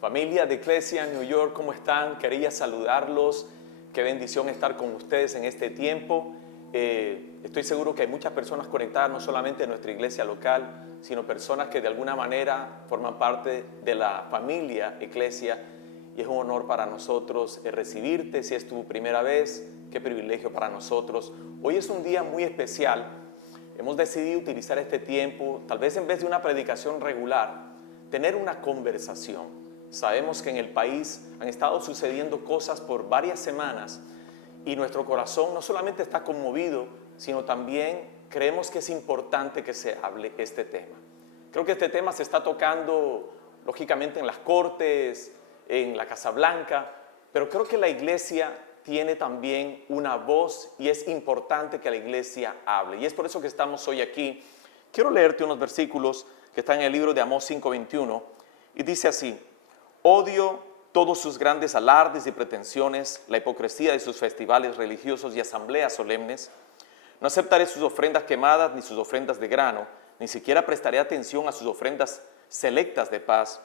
Familia de Iglesia New York, ¿cómo están? Quería saludarlos. Qué bendición estar con ustedes en este tiempo. Estoy seguro que hay muchas personas conectadas, no solamente en nuestra iglesia local, sino personas que de alguna manera forman parte de la familia Iglesia. Y es un honor para nosotros recibirte. Si es tu primera vez, qué privilegio para nosotros. Hoy es un día muy especial. Hemos decidido utilizar este tiempo, tal vez en vez de una predicación regular, tener una conversación. Sabemos que en el país han estado sucediendo cosas por varias semanas y nuestro corazón no solamente está conmovido, sino también creemos que es importante que se hable este tema. Creo que este tema se está tocando lógicamente en las cortes, en la Casa Blanca, pero creo que la iglesia tiene también una voz y es importante que la iglesia hable. Y es por eso que estamos hoy aquí. Quiero leerte unos versículos que están en el libro de Amós 5:21 y dice así: odio todos sus grandes alardes y pretensiones, la hipocresía de sus festivales religiosos y asambleas solemnes. No aceptaré sus ofrendas quemadas ni sus ofrendas de grano, ni siquiera prestaré atención a sus ofrendas selectas de paz.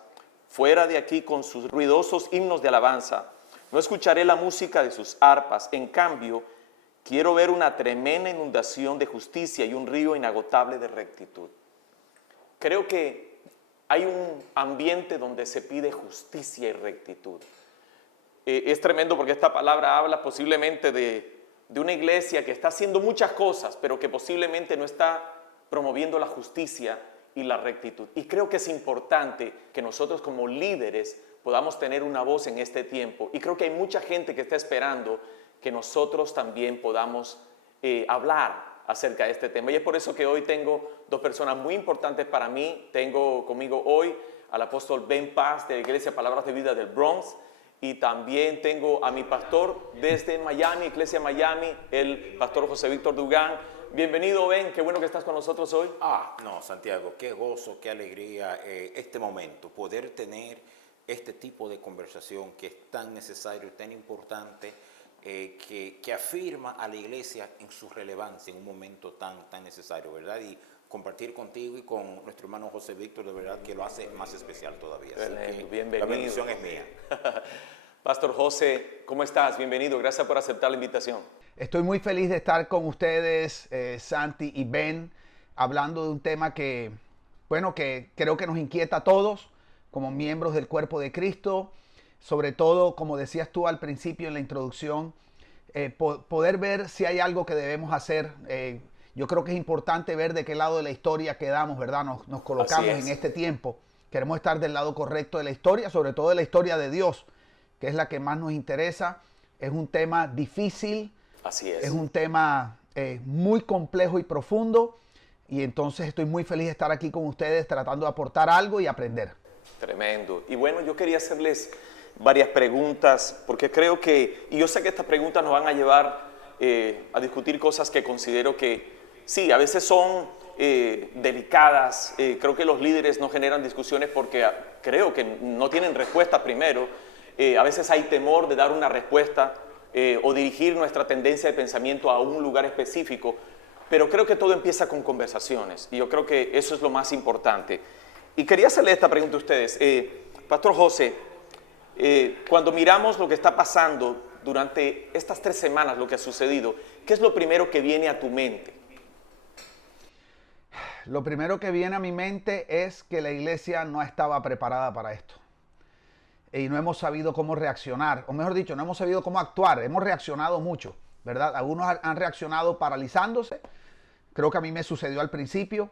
Fuera de aquí con sus ruidosos himnos de alabanza. No escucharé la música de sus arpas. En cambio, quiero ver una tremenda inundación de justicia y un río inagotable de rectitud. Creo que hay un ambiente donde se pide justicia y rectitud. Es tremendo porque esta palabra habla posiblemente de una iglesia que está haciendo muchas cosas, pero que posiblemente no está promoviendo la justicia y la rectitud. Y creo que es importante que nosotros como líderes podamos tener una voz en este tiempo. Y creo que hay mucha gente que está esperando que nosotros también podamos hablar acerca de este tema. Y es por eso que hoy tengo dos personas muy importantes para mí. Tengo conmigo hoy al apóstol Ben Paz de la Iglesia Palabras de Vida del Bronx. Y también tengo a mi pastor desde Miami, Iglesia Miami, el pastor José Víctor Dugán. Bienvenido, Ben, qué bueno que estás con nosotros hoy. No, Santiago, qué gozo, qué alegría este momento, poder tener este tipo de conversación que es tan necesario, tan importante, que afirma a la iglesia en su relevancia en un momento tan necesario, ¿verdad? Y compartir contigo y con nuestro hermano José Víctor, de verdad que lo hace más especial todavía. Así que bienvenido. La bendición es mía. Pastor José, ¿cómo estás? Bienvenido, gracias por aceptar la invitación. Estoy muy feliz de estar con ustedes, Santi y Ben, hablando de un tema que creo que nos inquieta a todos como miembros del cuerpo de Cristo, sobre todo, como decías tú al principio en la introducción, poder ver si hay algo que debemos hacer. Yo creo que es importante ver de qué lado de la historia quedamos, ¿verdad? Nos colocamos en este tiempo. Queremos estar del lado correcto de la historia, sobre todo de la historia de Dios, que es la que más nos interesa. Es un tema difícil. Así es. Es un tema muy complejo y profundo, y entonces estoy muy feliz de estar aquí con ustedes tratando de aportar algo y aprender. Tremendo. Y bueno, yo quería hacerles varias preguntas, porque creo que, y yo sé que estas preguntas nos van a llevar a discutir cosas que considero que sí, a veces son delicadas. Creo que los líderes no generan discusiones porque creo que no tienen respuesta primero. A veces hay temor de dar una respuesta o dirigir nuestra tendencia de pensamiento a un lugar específico, pero creo que todo empieza con conversaciones y yo creo que eso es lo más importante. Y quería hacerle esta pregunta a ustedes. Pastor José, cuando miramos lo que está pasando durante estas 3 semanas, lo que ha sucedido, ¿qué es lo primero que viene a tu mente? Lo primero que viene a mi mente es que la iglesia no estaba preparada para esto. Y no hemos sabido cómo reaccionar, o mejor dicho, no hemos sabido cómo actuar. Hemos reaccionado mucho, ¿verdad? Algunos han reaccionado paralizándose. Creo que a mí me sucedió al principio,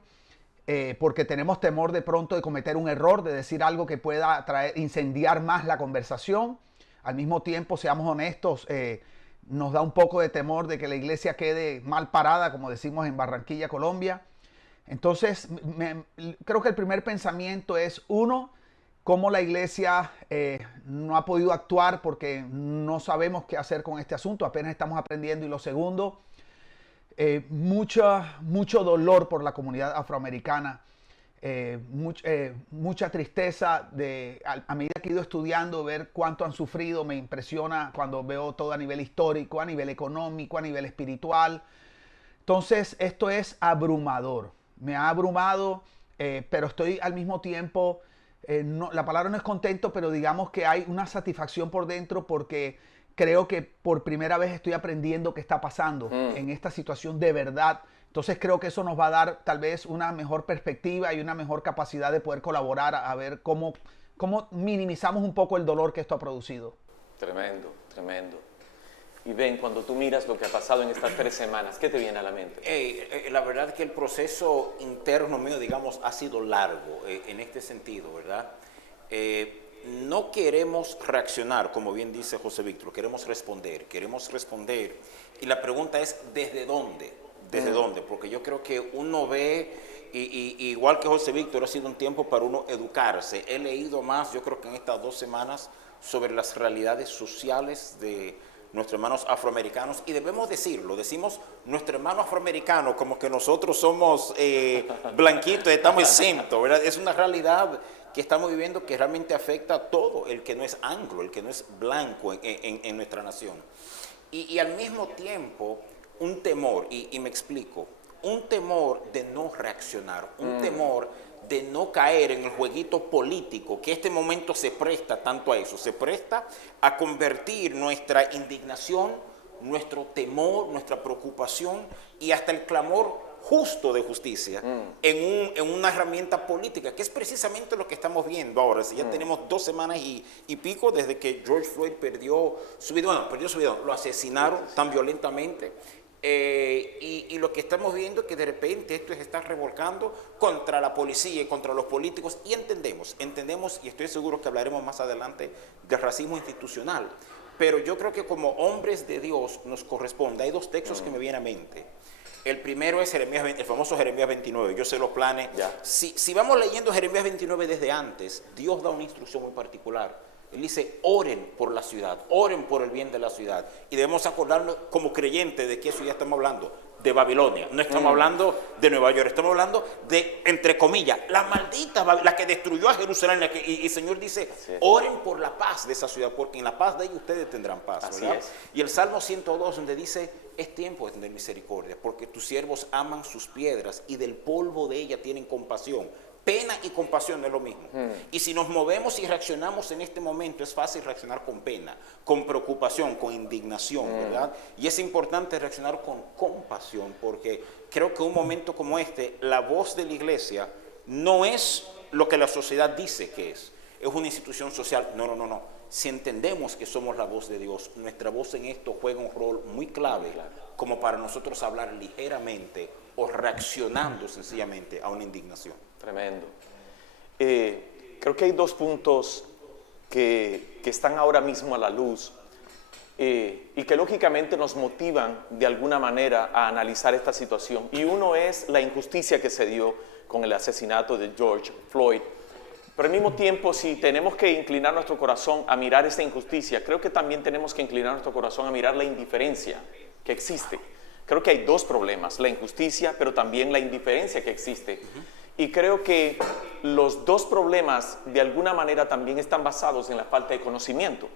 porque tenemos temor de pronto de cometer un error, de decir algo que pueda incendiar más la conversación. Al mismo tiempo, seamos honestos, nos da un poco de temor de que la iglesia quede mal parada, como decimos en Barranquilla, Colombia. Entonces, creo que el primer pensamiento es, uno, cómo la iglesia no ha podido actuar porque no sabemos qué hacer con este asunto, apenas estamos aprendiendo. Y lo segundo, mucho dolor por la comunidad afroamericana, mucha tristeza a medida que he ido estudiando, ver cuánto han sufrido. Me impresiona cuando veo todo a nivel histórico, a nivel económico, a nivel espiritual. Entonces esto es abrumador, me ha abrumado, pero estoy al mismo tiempo la palabra no es contento, pero digamos que hay una satisfacción por dentro porque creo que por primera vez estoy aprendiendo qué está pasando en esta situación de verdad. Entonces creo que eso nos va a dar tal vez una mejor perspectiva y una mejor capacidad de poder colaborar a ver cómo minimizamos un poco el dolor que esto ha producido. Tremendo, tremendo. Y Ben, cuando tú miras lo que ha pasado en estas 3 semanas, ¿qué te viene a la mente? La verdad es que el proceso interno mío, digamos, ha sido largo en este sentido, ¿verdad? No queremos reaccionar, como bien dice José Víctor, queremos responder. Y la pregunta es, ¿desde dónde? ¿Desde dónde? Porque yo creo que uno ve, igual que José Víctor, ha sido un tiempo para uno educarse. He leído más, yo creo que en estas 2 semanas, sobre las realidades sociales de nuestros hermanos afroamericanos, y debemos decirlo, decimos nuestro hermano afroamericano como que nosotros somos blanquitos, estamos exentos, ¿verdad? Es una realidad que estamos viviendo que realmente afecta a todo el que no es anglo, el que no es blanco en nuestra nación. Y al mismo tiempo, un temor, y me explico, un temor de no reaccionar, un temor de no caer en el jueguito político, que este momento se presta tanto a eso, se presta a convertir nuestra indignación, nuestro temor, nuestra preocupación y hasta el clamor justo de justicia en una herramienta política, que es precisamente lo que estamos viendo ahora. Si ya tenemos 2 semanas y pico desde que George Floyd perdió su vida, lo asesinaron tan violentamente. Y lo que estamos viendo es que de repente esto se está revolcando contra la policía y contra los políticos, y entendemos, y estoy seguro que hablaremos más adelante del racismo institucional, pero yo creo que como hombres de Dios nos corresponde. Hay 2 textos que me vienen a mente. El primero es Jeremías, el famoso Jeremías 29. Yo sé los planes. Si vamos leyendo Jeremías 29 desde antes, Dios da una instrucción muy particular. Él dice, oren por la ciudad, oren por el bien de la ciudad. Y debemos acordarnos como creyentes de que eso ya estamos hablando, de Babilonia. No estamos hablando de Nueva York, estamos hablando de, entre comillas, la maldita Babilonia, la que destruyó a Jerusalén. Y el Señor dice, oren por la paz de esa ciudad, porque en la paz de ella ustedes tendrán paz. Así ¿verdad? es. Y el Salmo 102, donde dice, es tiempo de tener misericordia, porque tus siervos aman sus piedras y del polvo de ella tienen compasión. Pena y compasión no es lo mismo. Y si nos movemos y reaccionamos en este momento, es fácil reaccionar con pena, con preocupación, con indignación, ¿verdad? Y es importante reaccionar con compasión, porque creo que un momento como este, la voz de la iglesia no es lo que la sociedad dice que es una institución social. No. Si entendemos que somos la voz de Dios, nuestra voz en esto juega un rol muy clave, como para nosotros hablar ligeramente o reaccionando sencillamente a una indignación. Tremendo. Creo que hay 2 puntos que están ahora mismo a la luz y que lógicamente nos motivan de alguna manera a analizar esta situación. Y uno es la injusticia que se dio con el asesinato de George Floyd. Pero al mismo tiempo, si tenemos que inclinar nuestro corazón a mirar esa injusticia, creo que también tenemos que inclinar nuestro corazón a mirar la indiferencia que existe. Creo que hay 2 problemas, la injusticia, pero también la indiferencia que existe. Y creo que los 2 problemas de alguna manera también están basados en la falta de conocimiento.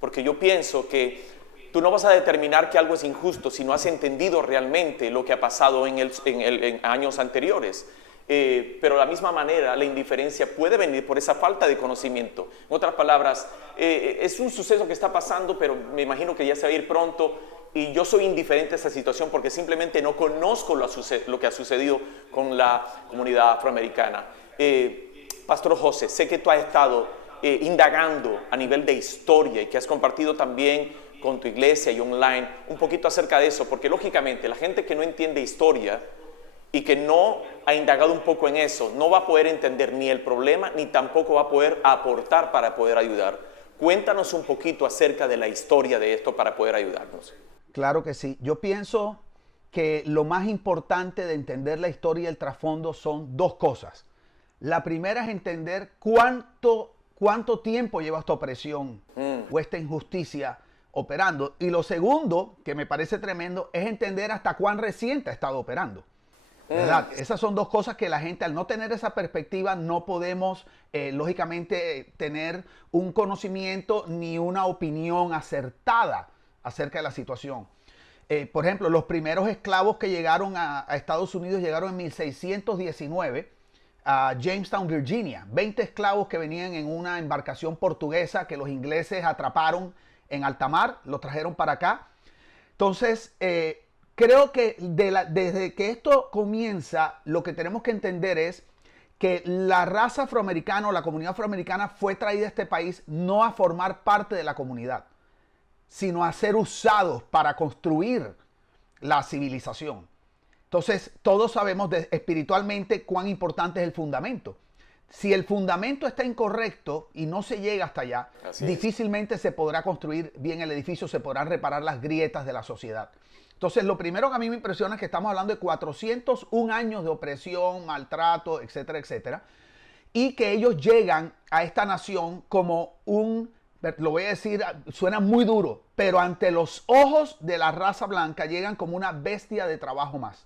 Porque yo pienso que tú no vas a determinar que algo es injusto si no has entendido realmente lo que ha pasado en años anteriores. Pero de la misma manera la indiferencia puede venir por esa falta de conocimiento. En otras palabras, es un suceso que está pasando, pero me imagino que ya se va a ir pronto. Y yo soy indiferente a esa situación porque simplemente no conozco lo que ha sucedido con la comunidad afroamericana. Pastor José, sé que tú has estado indagando a nivel de historia y que has compartido también con tu iglesia y online un poquito acerca de eso, porque lógicamente la gente que no entiende historia y que no ha indagado un poco en eso, no va a poder entender ni el problema ni tampoco va a poder aportar para poder ayudar. Cuéntanos un poquito acerca de la historia de esto para poder ayudarnos. Claro que sí. Yo pienso que lo más importante de entender la historia y el trasfondo son 2 cosas. La primera es entender cuánto tiempo lleva esta opresión o esta injusticia operando. Y lo segundo, que me parece tremendo, es entender hasta cuán reciente ha estado operando. ¿Verdad? Esas son 2 cosas que la gente, al no tener esa perspectiva, no podemos, lógicamente, tener un conocimiento ni una opinión acertada acerca de la situación. Por ejemplo, los primeros esclavos que llegaron a Estados Unidos llegaron en 1619 a Jamestown, Virginia. 20 esclavos que venían en una embarcación portuguesa que los ingleses atraparon en alta mar, los trajeron para acá. Entonces, creo que desde que esto comienza, lo que tenemos que entender es que la raza afroamericana o la comunidad afroamericana fue traída a este país no a formar parte de la comunidad, sino a ser usados para construir la civilización. Entonces, todos sabemos espiritualmente cuán importante es el fundamento. Si el fundamento está incorrecto y no se llega hasta allá, difícilmente se podrá construir bien el edificio, se podrán reparar las grietas de la sociedad. Entonces, lo primero que a mí me impresiona es que estamos hablando de 401 años de opresión, maltrato, etcétera, etcétera, y que ellos llegan a esta nación como lo voy a decir, suena muy duro, pero ante los ojos de la raza blanca llegan como una bestia de trabajo más.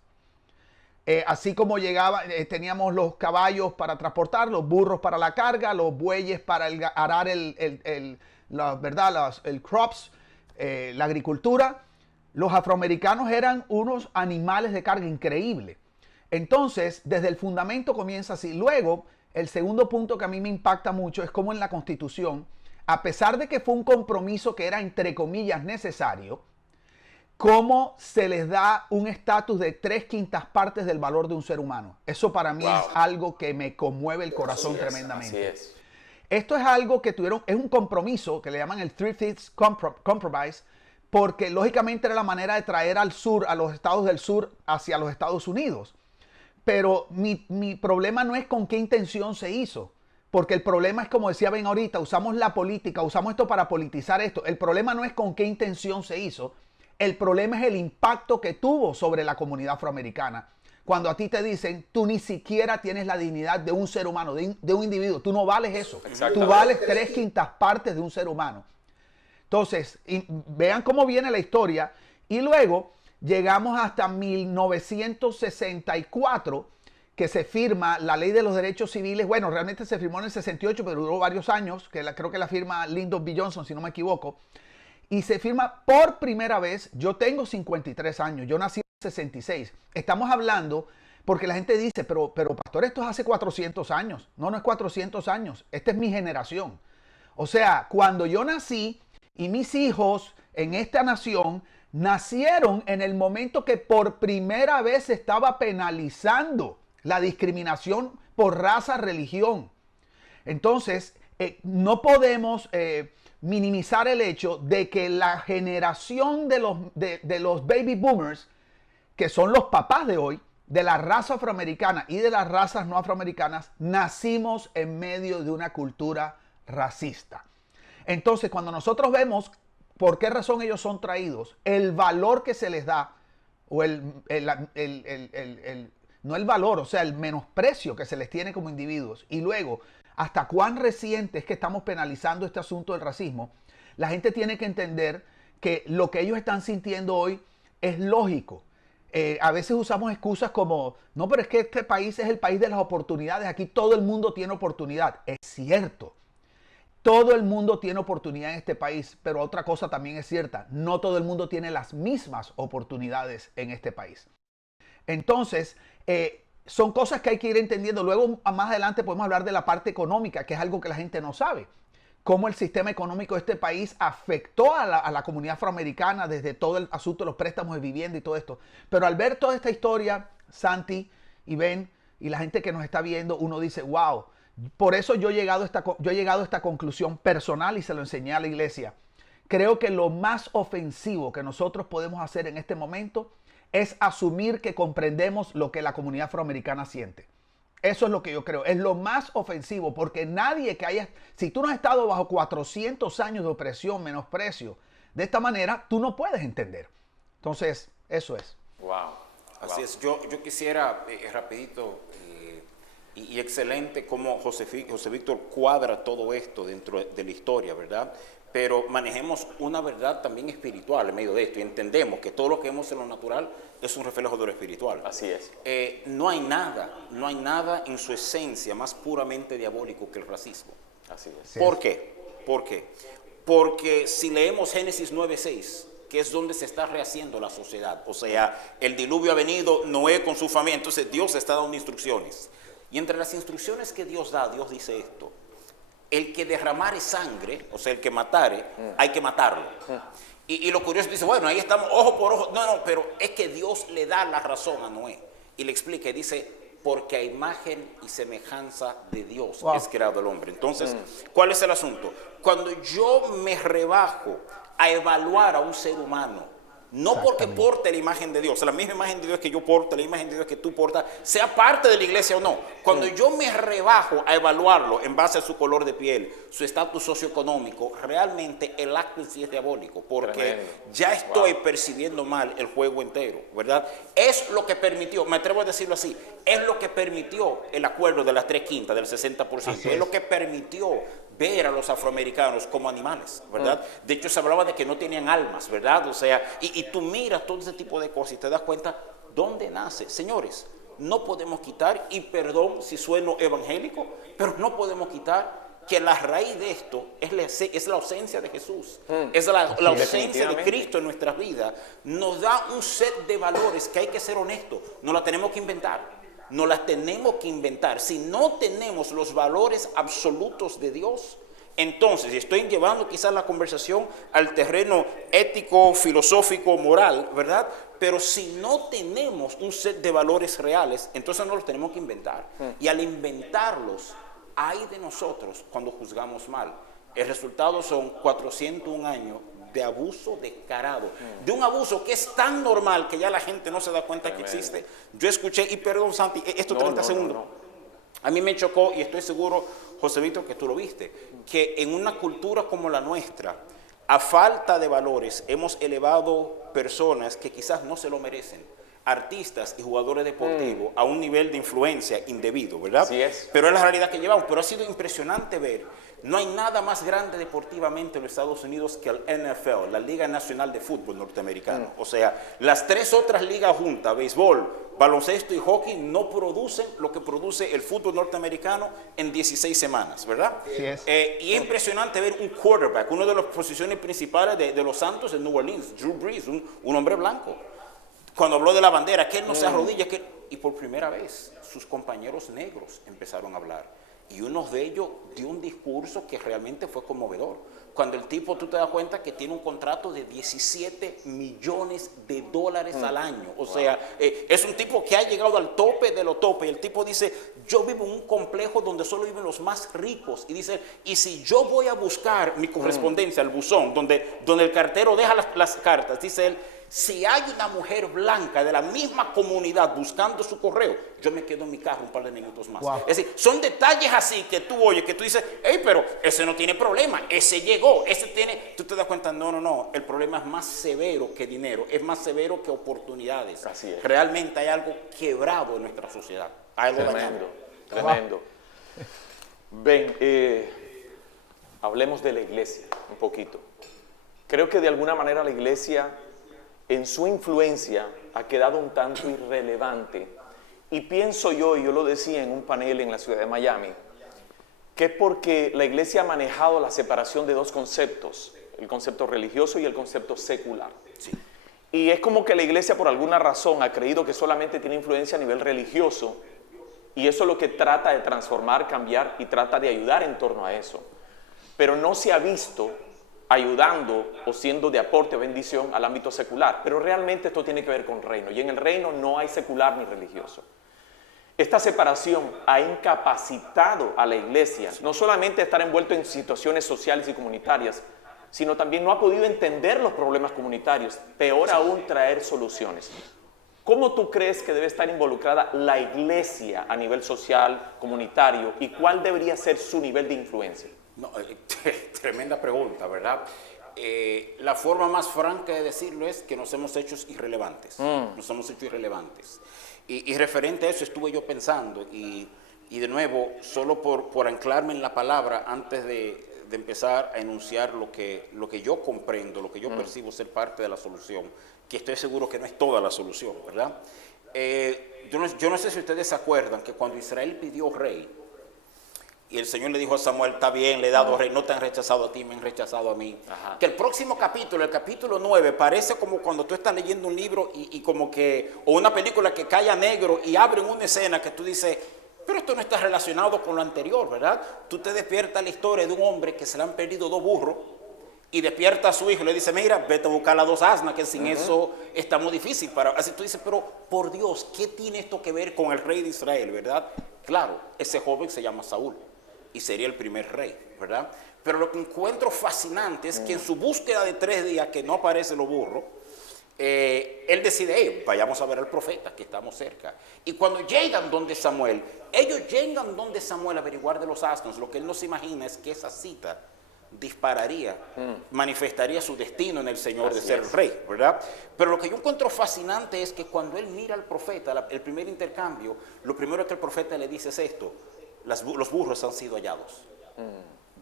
Así como teníamos los caballos para transportar, los burros para la carga, los bueyes para arar el crops, la agricultura. Los afroamericanos eran unos animales de carga increíble. Entonces, desde el fundamento comienza así. Luego, el segundo punto que a mí me impacta mucho es cómo en la Constitución, a pesar de que fue un compromiso que era entre comillas necesario, cómo se les da un estatus de 3/5 partes del valor de un ser humano. Eso para mí es algo que me conmueve el corazón tremendamente. Así es. Esto es algo que es un compromiso que le llaman el 3/5 Compromise, porque lógicamente era la manera de traer al sur, a los estados del sur, hacia los Estados Unidos. Pero mi problema no es con qué intención se hizo, porque el problema es, como decía Ben ahorita, usamos la política, usamos esto para politizar esto. El problema no es con qué intención se hizo, el problema es el impacto que tuvo sobre la comunidad afroamericana. Cuando a ti te dicen, tú ni siquiera tienes la dignidad de un ser humano, de un individuo, tú no vales eso. Tú vales 3/5 partes de un ser humano. Entonces, vean cómo viene la historia. Y luego llegamos hasta 1964, que se firma la Ley de los Derechos Civiles. Bueno, realmente se firmó en el 68, pero duró varios años, creo que la firma Lyndon B. Johnson, si no me equivoco. Y se firma por primera vez. Yo tengo 53 años, yo nací en el 66. Estamos hablando, porque la gente dice, pero pastor, esto es hace 400 años. No es 400 años, esta es mi generación. O sea, cuando yo nací y mis hijos en esta nación nacieron en el momento que por primera vez se estaba penalizando la discriminación por raza, religión. Entonces, no podemos minimizar el hecho de que la generación de los baby boomers, que son los papás de hoy, de la raza afroamericana y de las razas no afroamericanas, nacimos en medio de una cultura racista. Entonces, cuando nosotros vemos por qué razón ellos son traídos, el valor que se les da, o no el valor, o sea, el menosprecio que se les tiene como individuos, y luego hasta cuán reciente es que estamos penalizando este asunto del racismo, la gente tiene que entender que lo que ellos están sintiendo hoy es lógico. A veces usamos excusas como, no, pero es que este país es el país de las oportunidades, aquí todo el mundo tiene oportunidad. Es cierto, todo el mundo tiene oportunidad en este país, pero otra cosa también es cierta, no todo el mundo tiene las mismas oportunidades en este país. Entonces, son cosas que hay que ir entendiendo. Luego, más adelante, podemos hablar de la parte económica, que es algo que la gente no sabe. Cómo el sistema económico de este país afectó a la comunidad afroamericana desde todo el asunto de los préstamos de vivienda y todo esto. Pero al ver toda esta historia, Santi y Ben y la gente que nos está viendo, uno dice, wow. Por eso yo he llegado a esta conclusión personal y se lo enseñé a la iglesia. Creo que lo más ofensivo que nosotros podemos hacer en este momento es asumir que comprendemos lo que la comunidad afroamericana siente. Eso es lo que yo creo. Es lo más ofensivo, porque nadie si tú no has estado bajo 400 años de opresión, menosprecio, de esta manera, tú no puedes entender. Entonces, eso es. Wow. Así es. Yo quisiera, rapidito, y excelente cómo José Víctor cuadra todo esto dentro de la historia, ¿verdad? Pero manejemos una verdad también espiritual en medio de esto y entendemos que todo lo que vemos en lo natural es un reflejo de lo espiritual. Así es. No hay nada en su esencia más puramente diabólico que el racismo. Así es. ¿Por qué? Porque si leemos Génesis 9:6, que es donde se está rehaciendo la sociedad, o sea, el diluvio ha venido, Noé con su familia, entonces Dios está dando instrucciones. Y entre las instrucciones que Dios da, Dios dice esto: el que derramare sangre, o sea, el que matare, hay que matarlo. Y lo curioso dice, bueno, ahí estamos ojo por ojo. No, pero es que Dios le da la razón a Noé. Y le explica y dice, porque a imagen y semejanza de Dios es creado el hombre. Entonces, ¿cuál es el asunto? Cuando yo me rebajo a evaluar a un ser humano, no porque porte la imagen de Dios, o sea, la misma imagen de Dios que yo porto, la imagen de Dios que tú portas, sea parte de la iglesia o no. Cuando yo me rebajo a evaluarlo en base a su color de piel, su estatus socioeconómico, realmente el acto en sí es diabólico, porque ya estoy percibiendo mal el juego entero, ¿verdad? Es lo que permitió, me atrevo a decirlo así, es lo que permitió el acuerdo de las 3/5, del 60%, es lo que permitió ver a los afroamericanos como animales, ¿verdad? De hecho, se hablaba de que no tenían almas, ¿verdad? O sea, y tú miras todo ese tipo de cosas y te das cuenta dónde nace. Señores, no podemos quitar, y perdón si sueno evangélico, pero no podemos quitar que la raíz de esto es la ausencia de Jesús, es la ausencia de Cristo en nuestras vidas. Nos da un set de valores que hay que ser honestos, no la tenemos que inventar. No las tenemos que inventar. Si no tenemos los valores absolutos de Dios, entonces, estoy llevando quizás la conversación al terreno ético, filosófico, moral, ¿verdad? Pero si no tenemos un set de valores reales, entonces no los tenemos que inventar. Y al inventarlos, hay de nosotros cuando juzgamos mal. El resultado son 401 años de abuso descarado, de un abuso que es tan normal que ya la gente no se da cuenta que existe. Yo escuché, y perdón Santi, esto 30 segundos, a mí me chocó, y estoy seguro, José Víctor, que tú lo viste, que en una cultura como la nuestra, a falta de valores, hemos elevado personas que quizás no se lo merecen, artistas y jugadores deportivos, a un nivel de influencia indebido, ¿verdad? Así es. Pero es la realidad que llevamos. Pero ha sido impresionante ver, no hay nada más grande deportivamente en los Estados Unidos que el NFL, la Liga Nacional de Fútbol Norteamericano. O sea, las 3 otras ligas juntas, béisbol, baloncesto y hockey, no producen lo que produce el fútbol norteamericano en 16 semanas, ¿verdad? Así es. Y es impresionante ver un quarterback, una de las posiciones principales de los Santos en New Orleans, Drew Brees, un hombre blanco. Cuando habló de la bandera, que él no se arrodilla, y por primera vez sus compañeros negros empezaron a hablar. Y uno de ellos dio un discurso que realmente fue conmovedor. Cuando el tipo, tú te das cuenta que tiene un contrato de $17 millones al año. O sea, es un tipo que ha llegado al tope de los topes. Y el tipo dice, yo vivo en un complejo donde solo viven los más ricos. Y dice, y si yo voy a buscar mi correspondencia, el buzón, donde el cartero deja las cartas, dice él, si hay una mujer blanca de la misma comunidad buscando su correo, yo me quedo en mi carro un par de minutos más. Wow. Es decir, son detalles así que tú oyes, que tú dices, hey, pero ese no tiene problema, ese llegó, ese tiene... Tú te das cuenta, no, el problema es más severo que dinero, es más severo que oportunidades. Así es. Realmente hay algo quebrado en nuestra sociedad. Hay algo dañado. Tremendo. Ven, hablemos de la iglesia un poquito. Creo que de alguna manera la iglesia, en su influencia, ha quedado un tanto irrelevante. Y pienso yo, y yo lo decía en un panel en la ciudad de Miami, que es porque la iglesia ha manejado la separación de 2 conceptos, el concepto religioso y el concepto secular. Sí. Y es como que la iglesia por alguna razón ha creído que solamente tiene influencia a nivel religioso, y eso es lo que trata de transformar, cambiar y trata de ayudar en torno a eso. Pero no se ha visto ayudando o siendo de aporte o bendición al ámbito secular. Pero realmente esto tiene que ver con reino, y en el reino no hay secular ni religioso. Esta separación ha incapacitado a la iglesia, no solamente a estar envuelto en situaciones sociales y comunitarias, sino también no ha podido entender los problemas comunitarios, peor aún traer soluciones. ¿Cómo tú crees que debe estar involucrada la iglesia a nivel social, comunitario, y cuál debería ser su nivel de influencia? No, tremenda pregunta, ¿verdad? La forma más franca de decirlo es que nos hemos hecho irrelevantes. Nos hemos hecho irrelevantes. Y referente a eso estuve yo pensando, y de nuevo, solo por anclarme en la palabra, antes de empezar a enunciar lo que yo comprendo, lo que yo percibo ser parte de la solución, que estoy seguro que no es toda la solución, ¿verdad? Yo no sé si ustedes se acuerdan que cuando Israel pidió rey, y el Señor le dijo a Samuel, está bien, le he dado rey, no te han rechazado a ti, me han rechazado a mí. Ajá. Que el próximo capítulo, el capítulo 9, parece como cuando tú estás leyendo un libro y como que, o una película que cae a negro y abren una escena que tú dices, Pero esto no está relacionado con lo anterior, ¿verdad? Tú te despiertas la historia de un hombre que se le han perdido 2 burros y despierta a su hijo y le dice, mira, vete a buscar las 2 asnas, que sin eso está muy difícil. Así tú dices, pero por Dios, ¿qué tiene esto que ver con el rey de Israel, verdad? Claro, ese joven se llama Saúl y sería el primer rey, ¿verdad? Pero lo que encuentro fascinante es que en su búsqueda de 3 días que no aparecen los burros, él decide, hey, vayamos a ver al profeta, que estamos cerca. Y cuando llegan donde Samuel, ellos llegan donde Samuel a averiguar de los asnos. Lo que él no se imagina es que esa cita dispararía, manifestaría su destino en el Señor de ser el rey, ¿verdad? Pero lo que yo encuentro fascinante es que cuando él mira al profeta, el primer intercambio, lo primero que el profeta le dice es esto: los burros han sido hallados.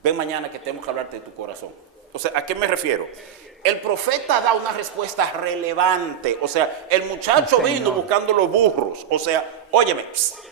Ven mañana que tenemos que hablarte de tu corazón. O sea, ¿a qué me refiero? El profeta da una respuesta relevante. O sea, el muchacho vino buscando los burros. O sea, óyeme,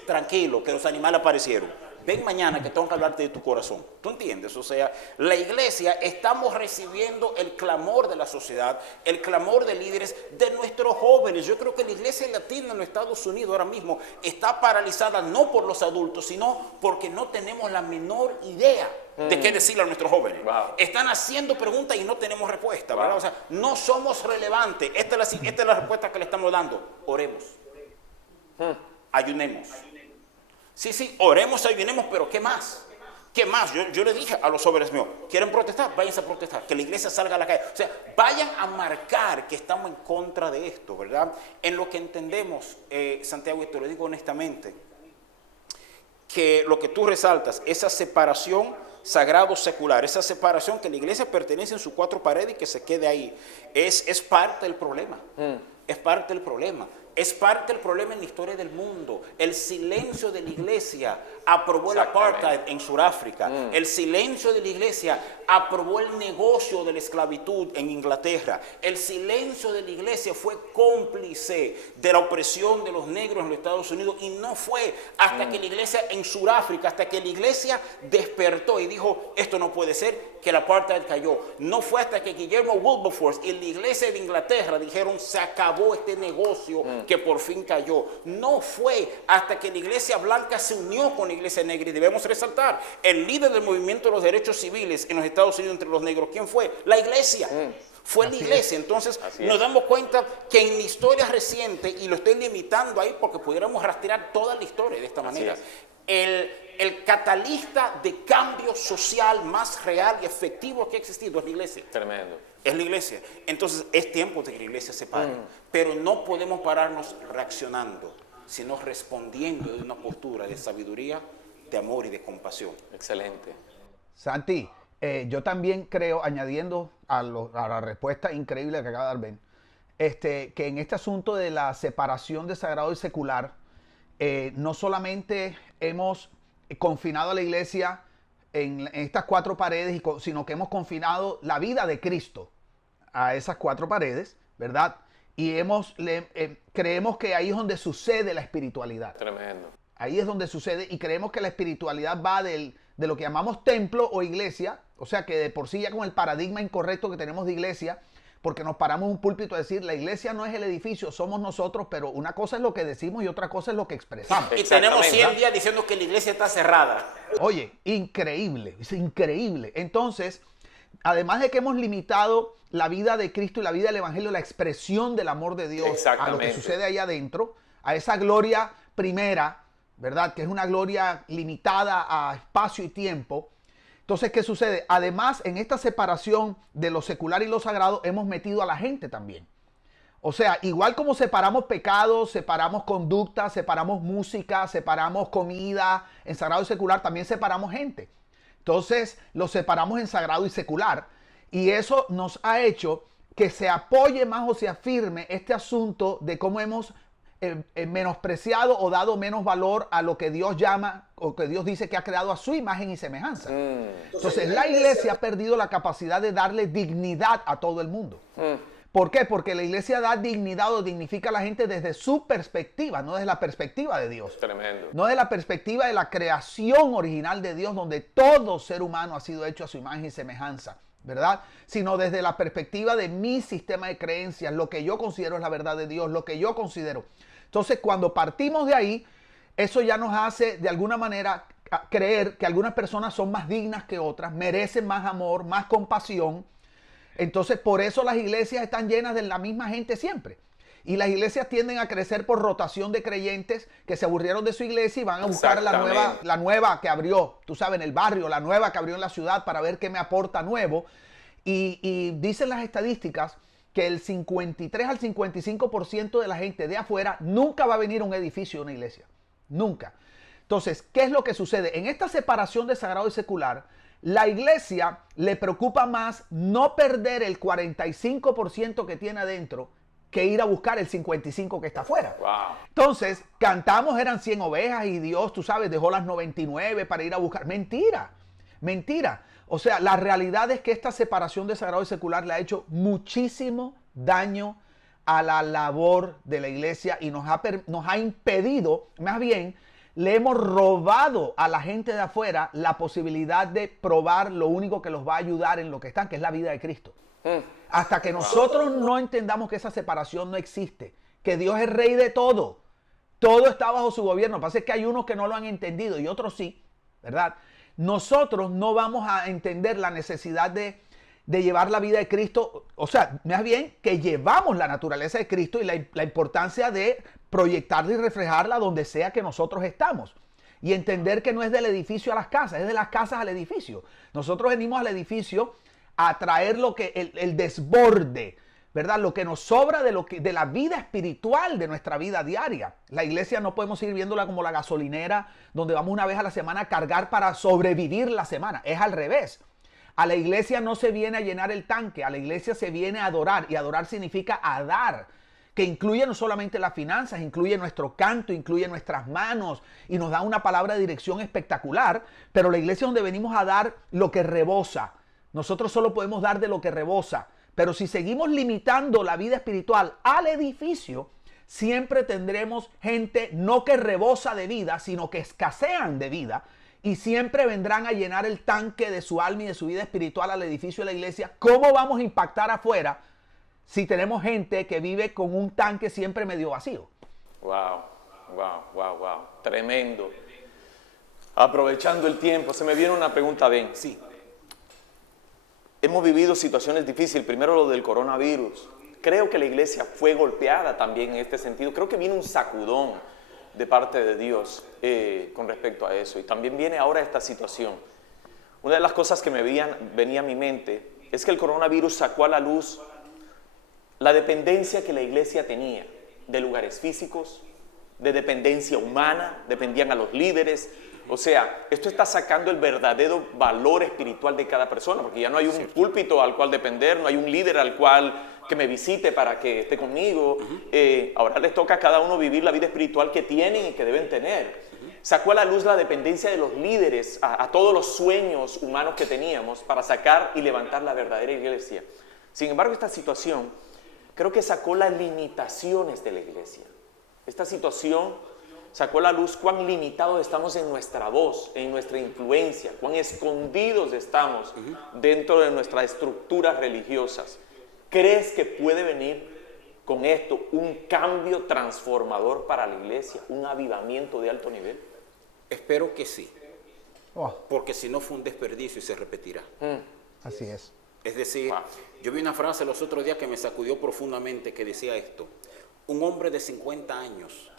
tranquilo, que los animales aparecieron. Ven mañana que tengo que hablarte de tu corazón. ¿Tú entiendes? O sea, la iglesia, estamos recibiendo el clamor de la sociedad, el clamor de líderes, de nuestros jóvenes. Yo creo que la iglesia latina en los Estados Unidos ahora mismo está paralizada no por los adultos, sino porque no tenemos la menor idea de qué decirle a nuestros jóvenes. Wow. Están haciendo preguntas y no tenemos respuesta, ¿verdad? Wow. O sea, no somos relevantes. Esta es la respuesta que le estamos dando. Oremos. Ayunemos. Sí, oremos, ayunemos, pero ¿qué más? ¿Qué más? Yo le dije a los jóvenes míos, ¿quieren protestar? Váyanse a protestar, que la iglesia salga a la calle. O sea, vayan a marcar que estamos en contra de esto, ¿verdad? En lo que entendemos, Santiago, y te lo digo honestamente, que lo que tú resaltas, esa separación sagrado-secular, esa separación que la iglesia pertenece en sus 4 paredes y que se quede ahí, es parte del problema. Es parte del problema. Es parte del problema en la historia del mundo. El silencio de la iglesia aprobó el apartheid en Sudáfrica. El silencio de la iglesia aprobó el negocio de la esclavitud en Inglaterra. El silencio de la iglesia fue cómplice de la opresión de los negros en los Estados Unidos. Y no fue hasta que la iglesia en Sudáfrica, hasta que la iglesia despertó y dijo, esto no puede ser, que el apartheid cayó. No fue hasta que Guillermo Wilberforce y la iglesia de Inglaterra dijeron, se acabó este negocio, que por fin cayó. No fue hasta que la iglesia blanca se unió con la iglesia negra. Y debemos resaltar, el líder del movimiento de los derechos civiles en los Estados Unidos entre los negros, ¿quién fue? La iglesia. Fue la iglesia. Entonces nos damos cuenta que en la historia reciente, y lo estoy limitando ahí porque pudiéramos rastrear toda la historia de esta manera, el catalista de cambio social más real y efectivo que ha existido es la iglesia. Tremendo. Es la iglesia. Entonces es tiempo de que la iglesia se pare. Pero no podemos pararnos reaccionando, sino respondiendo de una postura de sabiduría, de amor y de compasión. Excelente. Santi, yo también creo, añadiendo a la respuesta increíble que acaba de dar Ben, que en este asunto de la separación de sagrado y secular, no solamente hemos confinado a la iglesia en estas 4 paredes, sino que hemos confinado la vida de Cristo a esas 4 paredes, ¿verdad? Y creemos que ahí es donde sucede la espiritualidad. Tremendo. Ahí es donde sucede, y creemos que la espiritualidad va de lo que llamamos templo o iglesia, o sea que de por sí ya con el paradigma incorrecto que tenemos de iglesia, porque nos paramos en un púlpito a decir, la iglesia no es el edificio, somos nosotros, pero una cosa es lo que decimos y otra cosa es lo que expresamos. Y tenemos 100 días diciendo que la iglesia está cerrada. Oye, increíble, es increíble. Entonces, además de que hemos limitado la vida de Cristo y la vida del Evangelio, la expresión del amor de Dios a lo que sucede ahí adentro, a esa gloria primera, ¿verdad? Que es una gloria limitada a espacio y tiempo. Entonces, ¿qué sucede? Además, en esta separación de lo secular y lo sagrado, hemos metido a la gente también. O sea, igual como separamos pecados, separamos conductas, separamos música, separamos comida en sagrado y secular, también separamos gente. Entonces, lo separamos en sagrado y secular. Y eso nos ha hecho que se apoye más o se afirme este asunto de cómo hemos menospreciado o dado menos valor a lo que Dios llama o que Dios dice que ha creado a su imagen y semejanza. Entonces la iglesia ha perdido la capacidad de darle dignidad a todo el mundo. ¿Por qué? Porque la iglesia da dignidad o dignifica a la gente desde su perspectiva, no desde la perspectiva de Dios. Tremendo. No desde la perspectiva de la creación original de Dios, donde todo ser humano ha sido hecho a su imagen y semejanza, ¿verdad? Sino desde la perspectiva de mi sistema de creencias, lo que yo considero es la verdad de Dios, lo que yo considero. Entonces, cuando partimos de ahí, eso ya nos hace de alguna manera creer que algunas personas son más dignas que otras, merecen más amor, más compasión. Entonces, por eso las iglesias están llenas de la misma gente siempre. Y las iglesias tienden a crecer por rotación de creyentes que se aburrieron de su iglesia y van a buscar la nueva que abrió, tú sabes, en el barrio, la nueva que abrió en la ciudad para ver qué me aporta nuevo. Y dicen las estadísticas que el 53 al 55% de la gente de afuera nunca va a venir a un edificio de una iglesia. Nunca. Entonces, ¿qué es lo que sucede? En esta separación de sagrado y secular, la iglesia le preocupa más no perder el 45% que tiene adentro que ir a buscar el 55% que está afuera. Wow. Entonces, cantamos, eran 100 ovejas y Dios, tú sabes, dejó las 99 para ir a buscar. Mentira, mentira. O sea, la realidad es que esta separación de sagrado y secular le ha hecho muchísimo daño a la labor de la iglesia y nos ha impedido, más bien, le hemos robado a la gente de afuera la posibilidad de probar lo único que los va a ayudar en lo que están, que es la vida de Cristo. Hasta que nosotros no entendamos que esa separación no existe, que Dios es rey de todo, todo está bajo su gobierno. Lo que pasa es que hay unos que no lo han entendido y otros sí, ¿verdad? Nosotros no vamos a entender la necesidad de llevar la vida de Cristo, o sea, más bien que llevamos la naturaleza de Cristo y la importancia de proyectarla y reflejarla donde sea que nosotros estamos. Y entender que no es del edificio a las casas, es de las casas al edificio. Nosotros venimos al edificio a traer lo que el desborde, ¿verdad? Lo que nos sobra de la vida espiritual de nuestra vida diaria. La iglesia no podemos seguir viéndola como la gasolinera donde vamos una vez a la semana a cargar para sobrevivir la semana. Es al revés. A la iglesia no se viene a llenar el tanque, a la iglesia se viene a adorar, y adorar significa a dar, que incluye no solamente las finanzas, incluye nuestro canto, incluye nuestras manos, y nos da una palabra de dirección espectacular, pero la iglesia es donde venimos a dar lo que rebosa. Nosotros solo podemos dar de lo que rebosa, pero si seguimos limitando la vida espiritual al edificio, siempre tendremos gente no que rebosa de vida, sino que escasean de vida, y siempre vendrán a llenar el tanque de su alma y de su vida espiritual al edificio de la iglesia. ¿Cómo vamos a impactar afuera si tenemos gente que vive con un tanque siempre medio vacío? Wow, wow, wow, wow. Tremendo. Aprovechando el tiempo, se me viene una pregunta, Ben. Sí. Hemos vivido situaciones difíciles, primero lo del coronavirus. Creo que la iglesia fue golpeada también en este sentido. Creo que viene un sacudón de parte de Dios con respecto a eso. Y también viene ahora esta situación. Una de las cosas que venía a mi mente es que el coronavirus sacó a la luz la dependencia que la iglesia tenía de lugares físicos, de dependencia humana, dependían a los líderes. O sea, esto está sacando el verdadero valor espiritual de cada persona, porque ya no hay un púlpito al cual depender, no hay un líder al cual que me visite para que esté conmigo. Ahora les toca a cada uno vivir la vida espiritual que tienen y que deben tener. Sacó a la luz la dependencia de los líderes, a todos los sueños humanos que teníamos para sacar y levantar la verdadera iglesia. Sin embargo, esta situación creo que sacó las limitaciones de la iglesia. Esta situación sacó a la luz cuán limitados estamos en nuestra voz, en nuestra influencia, cuán escondidos estamos dentro de nuestras estructuras religiosas. ¿Crees que puede venir con esto un cambio transformador para la iglesia, un avivamiento de alto nivel? Espero que sí, Oh, porque si no fue un desperdicio y se repetirá. así es. Es decir, yo vi una frase los otros días que me sacudió profundamente que decía esto: un hombre de 50 años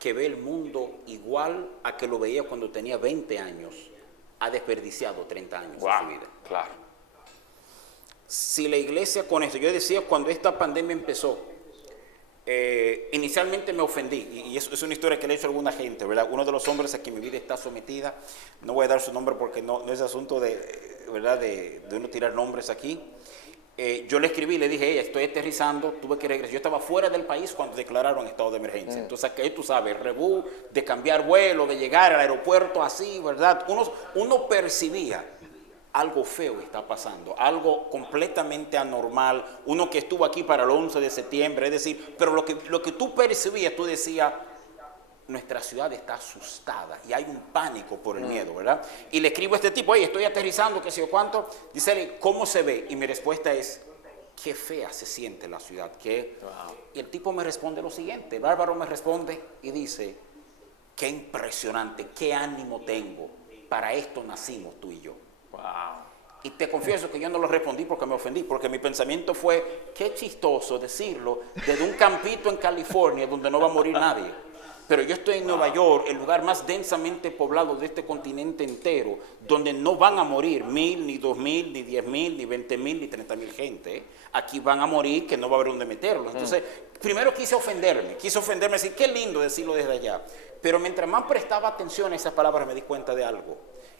que ve el mundo igual a que lo veía cuando tenía 20 años, ha desperdiciado 30 años de su vida. Claro. Si la iglesia con esto, yo decía cuando esta pandemia empezó, inicialmente me ofendí, y eso es una historia que le he hecho a alguna gente, ¿verdad? Uno de los hombres a quien mi vida está sometida, no voy a dar su nombre porque no es asunto de, ¿verdad?, de uno tirar nombres aquí. Yo le escribí, le dije, estoy aterrizando, tuve que regresar. Yo estaba fuera del país cuando declararon estado de emergencia. Entonces, aquí tú sabes, rebú de cambiar vuelo, de llegar al aeropuerto así, ¿verdad? Uno percibía algo feo está pasando, algo completamente anormal. Uno que estuvo aquí para el 11 de septiembre, es decir, pero lo que tú percibías, tú decías, nuestra ciudad está asustada y hay un pánico por el miedo, ¿verdad? Y le escribo a este tipo, oye, estoy aterrizando, qué sé yo cuánto. Dice, ¿cómo se ve? Y mi respuesta es, qué fea se siente la ciudad. Y el tipo me responde lo siguiente, Bárbaro me responde y dice, qué impresionante, qué ánimo tengo. Para esto nacimos tú y yo. Wow. Y te confieso que yo no lo respondí porque me ofendí, porque mi pensamiento fue, qué chistoso decirlo desde un campito en California donde no va a morir nadie. Pero yo estoy en Nueva York, el lugar más densamente poblado de este continente entero, donde no van a morir 1,000, ni 2,000, ni 10,000, ni 20,000, ni 30,000 gente. Aquí van a morir que no va a haber dónde meterlos. Entonces, primero quise ofenderme, decir, qué lindo decirlo desde allá. Pero mientras más prestaba atención a esas palabras me di cuenta de algo.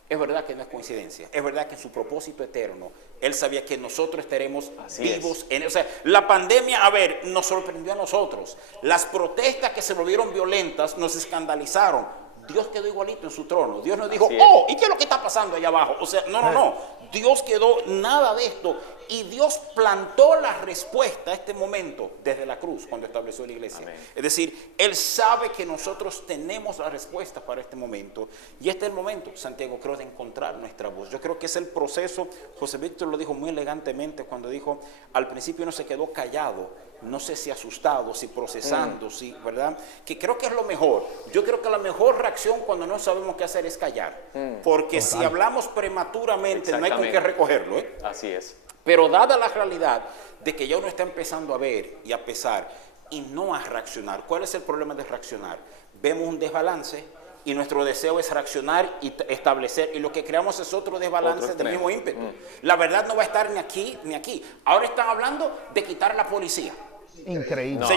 Es verdad que no es coincidencia, es verdad que en su propósito eterno, Él sabía que nosotros estaremos vivos en él. O sea, la pandemia, nos sorprendió a nosotros. Las protestas que se volvieron violentas nos escandalizaron. Dios quedó igualito en su trono. Dios nos dijo, ¿y qué es lo que está pasando allá abajo? O sea, no. Dios quedó nada de esto. Y Dios plantó la respuesta a este momento desde la cruz cuando estableció la iglesia. Amén. Es decir, Él sabe que nosotros tenemos la respuesta para este momento. Y este es el momento, Santiago, creo, de encontrar nuestra voz. Yo creo que es el proceso. José Víctor lo dijo muy elegantemente cuando dijo, al principio uno se quedó callado, no sé si asustado, si procesando, si, ¿verdad? Que creo que es lo mejor. Yo creo que la mejor reacción cuando no sabemos qué hacer es callar. Porque si hablamos prematuramente no hay con qué recogerlo, ¿eh? Así es. Pero dada la realidad de que ya uno está empezando a ver y a pesar y no a reaccionar, ¿cuál es el problema de reaccionar? Vemos un desbalance y nuestro deseo es reaccionar y establecer, y lo que creamos es otro desbalance del mismo ímpetu. La verdad no va a estar ni aquí ni aquí. Ahora están hablando de quitar a la policía. Increíble. No.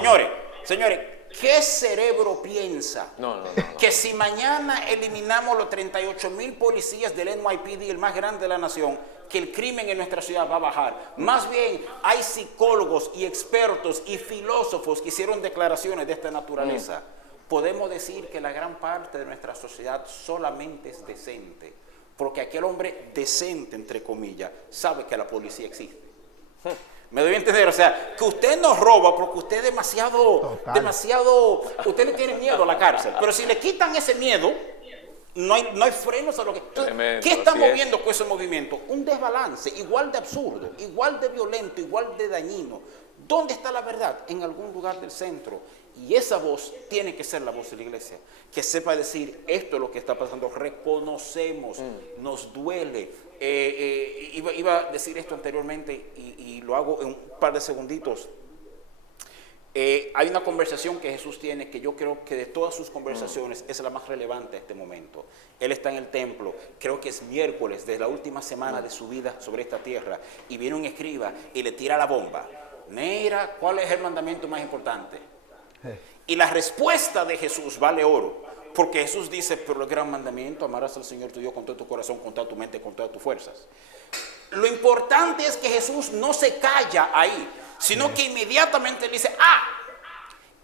Señores, ¿qué cerebro piensa No. que si mañana eliminamos los 38,000 policías del NYPD, el más grande de la nación, que el crimen en nuestra ciudad va a bajar? Más bien, hay psicólogos y expertos y filósofos que hicieron declaraciones de esta naturaleza. Podemos decir que la gran parte de nuestra sociedad solamente es decente, porque aquel hombre decente, entre comillas, sabe que la policía existe. ¿Me doy a entender? O sea, que usted no roba porque usted es demasiado, usted le tiene miedo a la cárcel. Pero si le quitan ese miedo, no hay frenos a lo que... Tremendo, ¿Qué está así moviendo con ese movimiento? Un desbalance, igual de absurdo, igual de violento, igual de dañino. ¿Dónde está la verdad? En algún lugar del centro. Y esa voz tiene que ser la voz de la iglesia, que sepa decir, esto es lo que está pasando, reconocemos, nos duele. Iba a decir esto anteriormente y lo hago en un par de segunditos. Hay una conversación que Jesús tiene que yo creo que de todas sus conversaciones es la más relevante en este momento. Él está en el templo, creo que es miércoles de la última semana de su vida sobre esta tierra, y viene un escriba y le tira la bomba. Mira, ¿cuál es el mandamiento más importante? Y la respuesta de Jesús vale oro, porque Jesús dice, pero el gran mandamiento, amarás al Señor tu Dios con todo tu corazón, con toda tu mente, con todas tus fuerzas. Lo importante es que Jesús no se calla ahí, sino que inmediatamente le dice,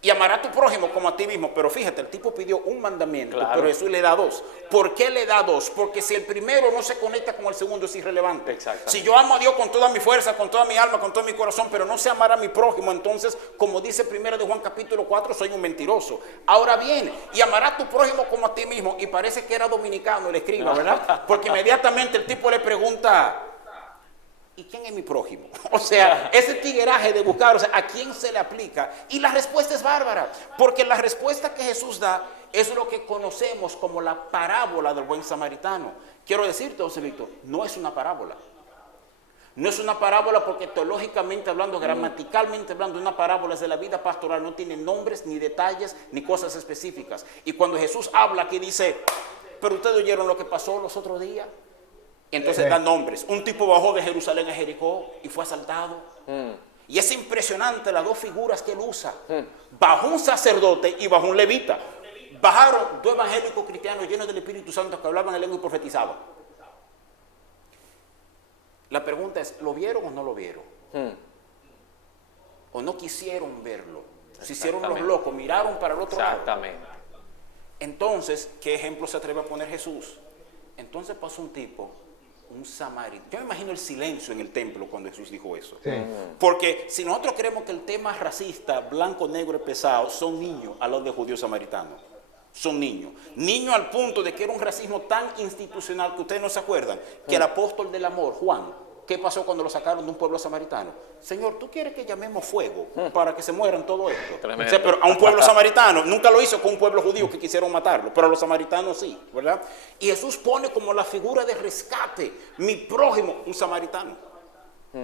y amará a tu prójimo como a ti mismo. Pero fíjate, el tipo pidió un mandamiento, pero Jesús le da dos. ¿Por qué le da dos? Porque si el primero no se conecta con el segundo es irrelevante. Si yo amo a Dios con toda mi fuerza, con toda mi alma, con todo mi corazón, pero no sé amar a mi prójimo, entonces, como dice 1 de Juan capítulo 4, soy un mentiroso. Ahora bien, y amará a tu prójimo como a ti mismo. Y parece que era dominicano el escriba, ¿verdad? Porque inmediatamente el tipo le pregunta, ¿y quién es mi prójimo? O sea, ese tigueraje de buscar, o sea, ¿a quién se le aplica? Y la respuesta es bárbara, porque la respuesta que Jesús da es lo que conocemos como la parábola del buen samaritano. Quiero decirte, José Víctor, no es una parábola. No es una parábola porque teológicamente hablando, gramaticalmente hablando, una parábola es de la vida pastoral, no tiene nombres, ni detalles, ni cosas específicas. Y cuando Jesús habla aquí dice, pero ustedes oyeron lo que pasó los otros días. Entonces dan nombres. Un tipo bajó de Jerusalén a Jericó y fue asaltado. Y es impresionante las dos figuras que él usa. Bajó un sacerdote y bajó un levita. Bajaron dos evangélicos cristianos llenos del Espíritu Santo que hablaban en lengua y profetizaban. La pregunta es, ¿lo vieron o no lo vieron? ¿O no quisieron verlo? Se hicieron los locos, miraron para el otro lado. Exactamente. Entonces, ¿qué ejemplo se atreve a poner Jesús? Entonces pasó un tipo, un samaritano. Yo me imagino el silencio en el templo cuando Jesús dijo eso. Porque si nosotros creemos que el tema racista, blanco, negro y pesado, son niños a los de judíos samaritanos. Son niños. Niños al punto de que era un racismo tan institucional que ustedes no se acuerdan, que el apóstol del amor, Juan, ¿Qué pasó cuando lo sacaron de un pueblo samaritano? Señor, ¿tú quieres que llamemos fuego para que se mueran todo esto? Tremendo. O sea, pero a un pueblo samaritano, nunca lo hizo con un pueblo judío que quisieron matarlo, pero a los samaritanos sí, ¿verdad? Y Jesús pone como la figura de rescate, mi prójimo, un samaritano.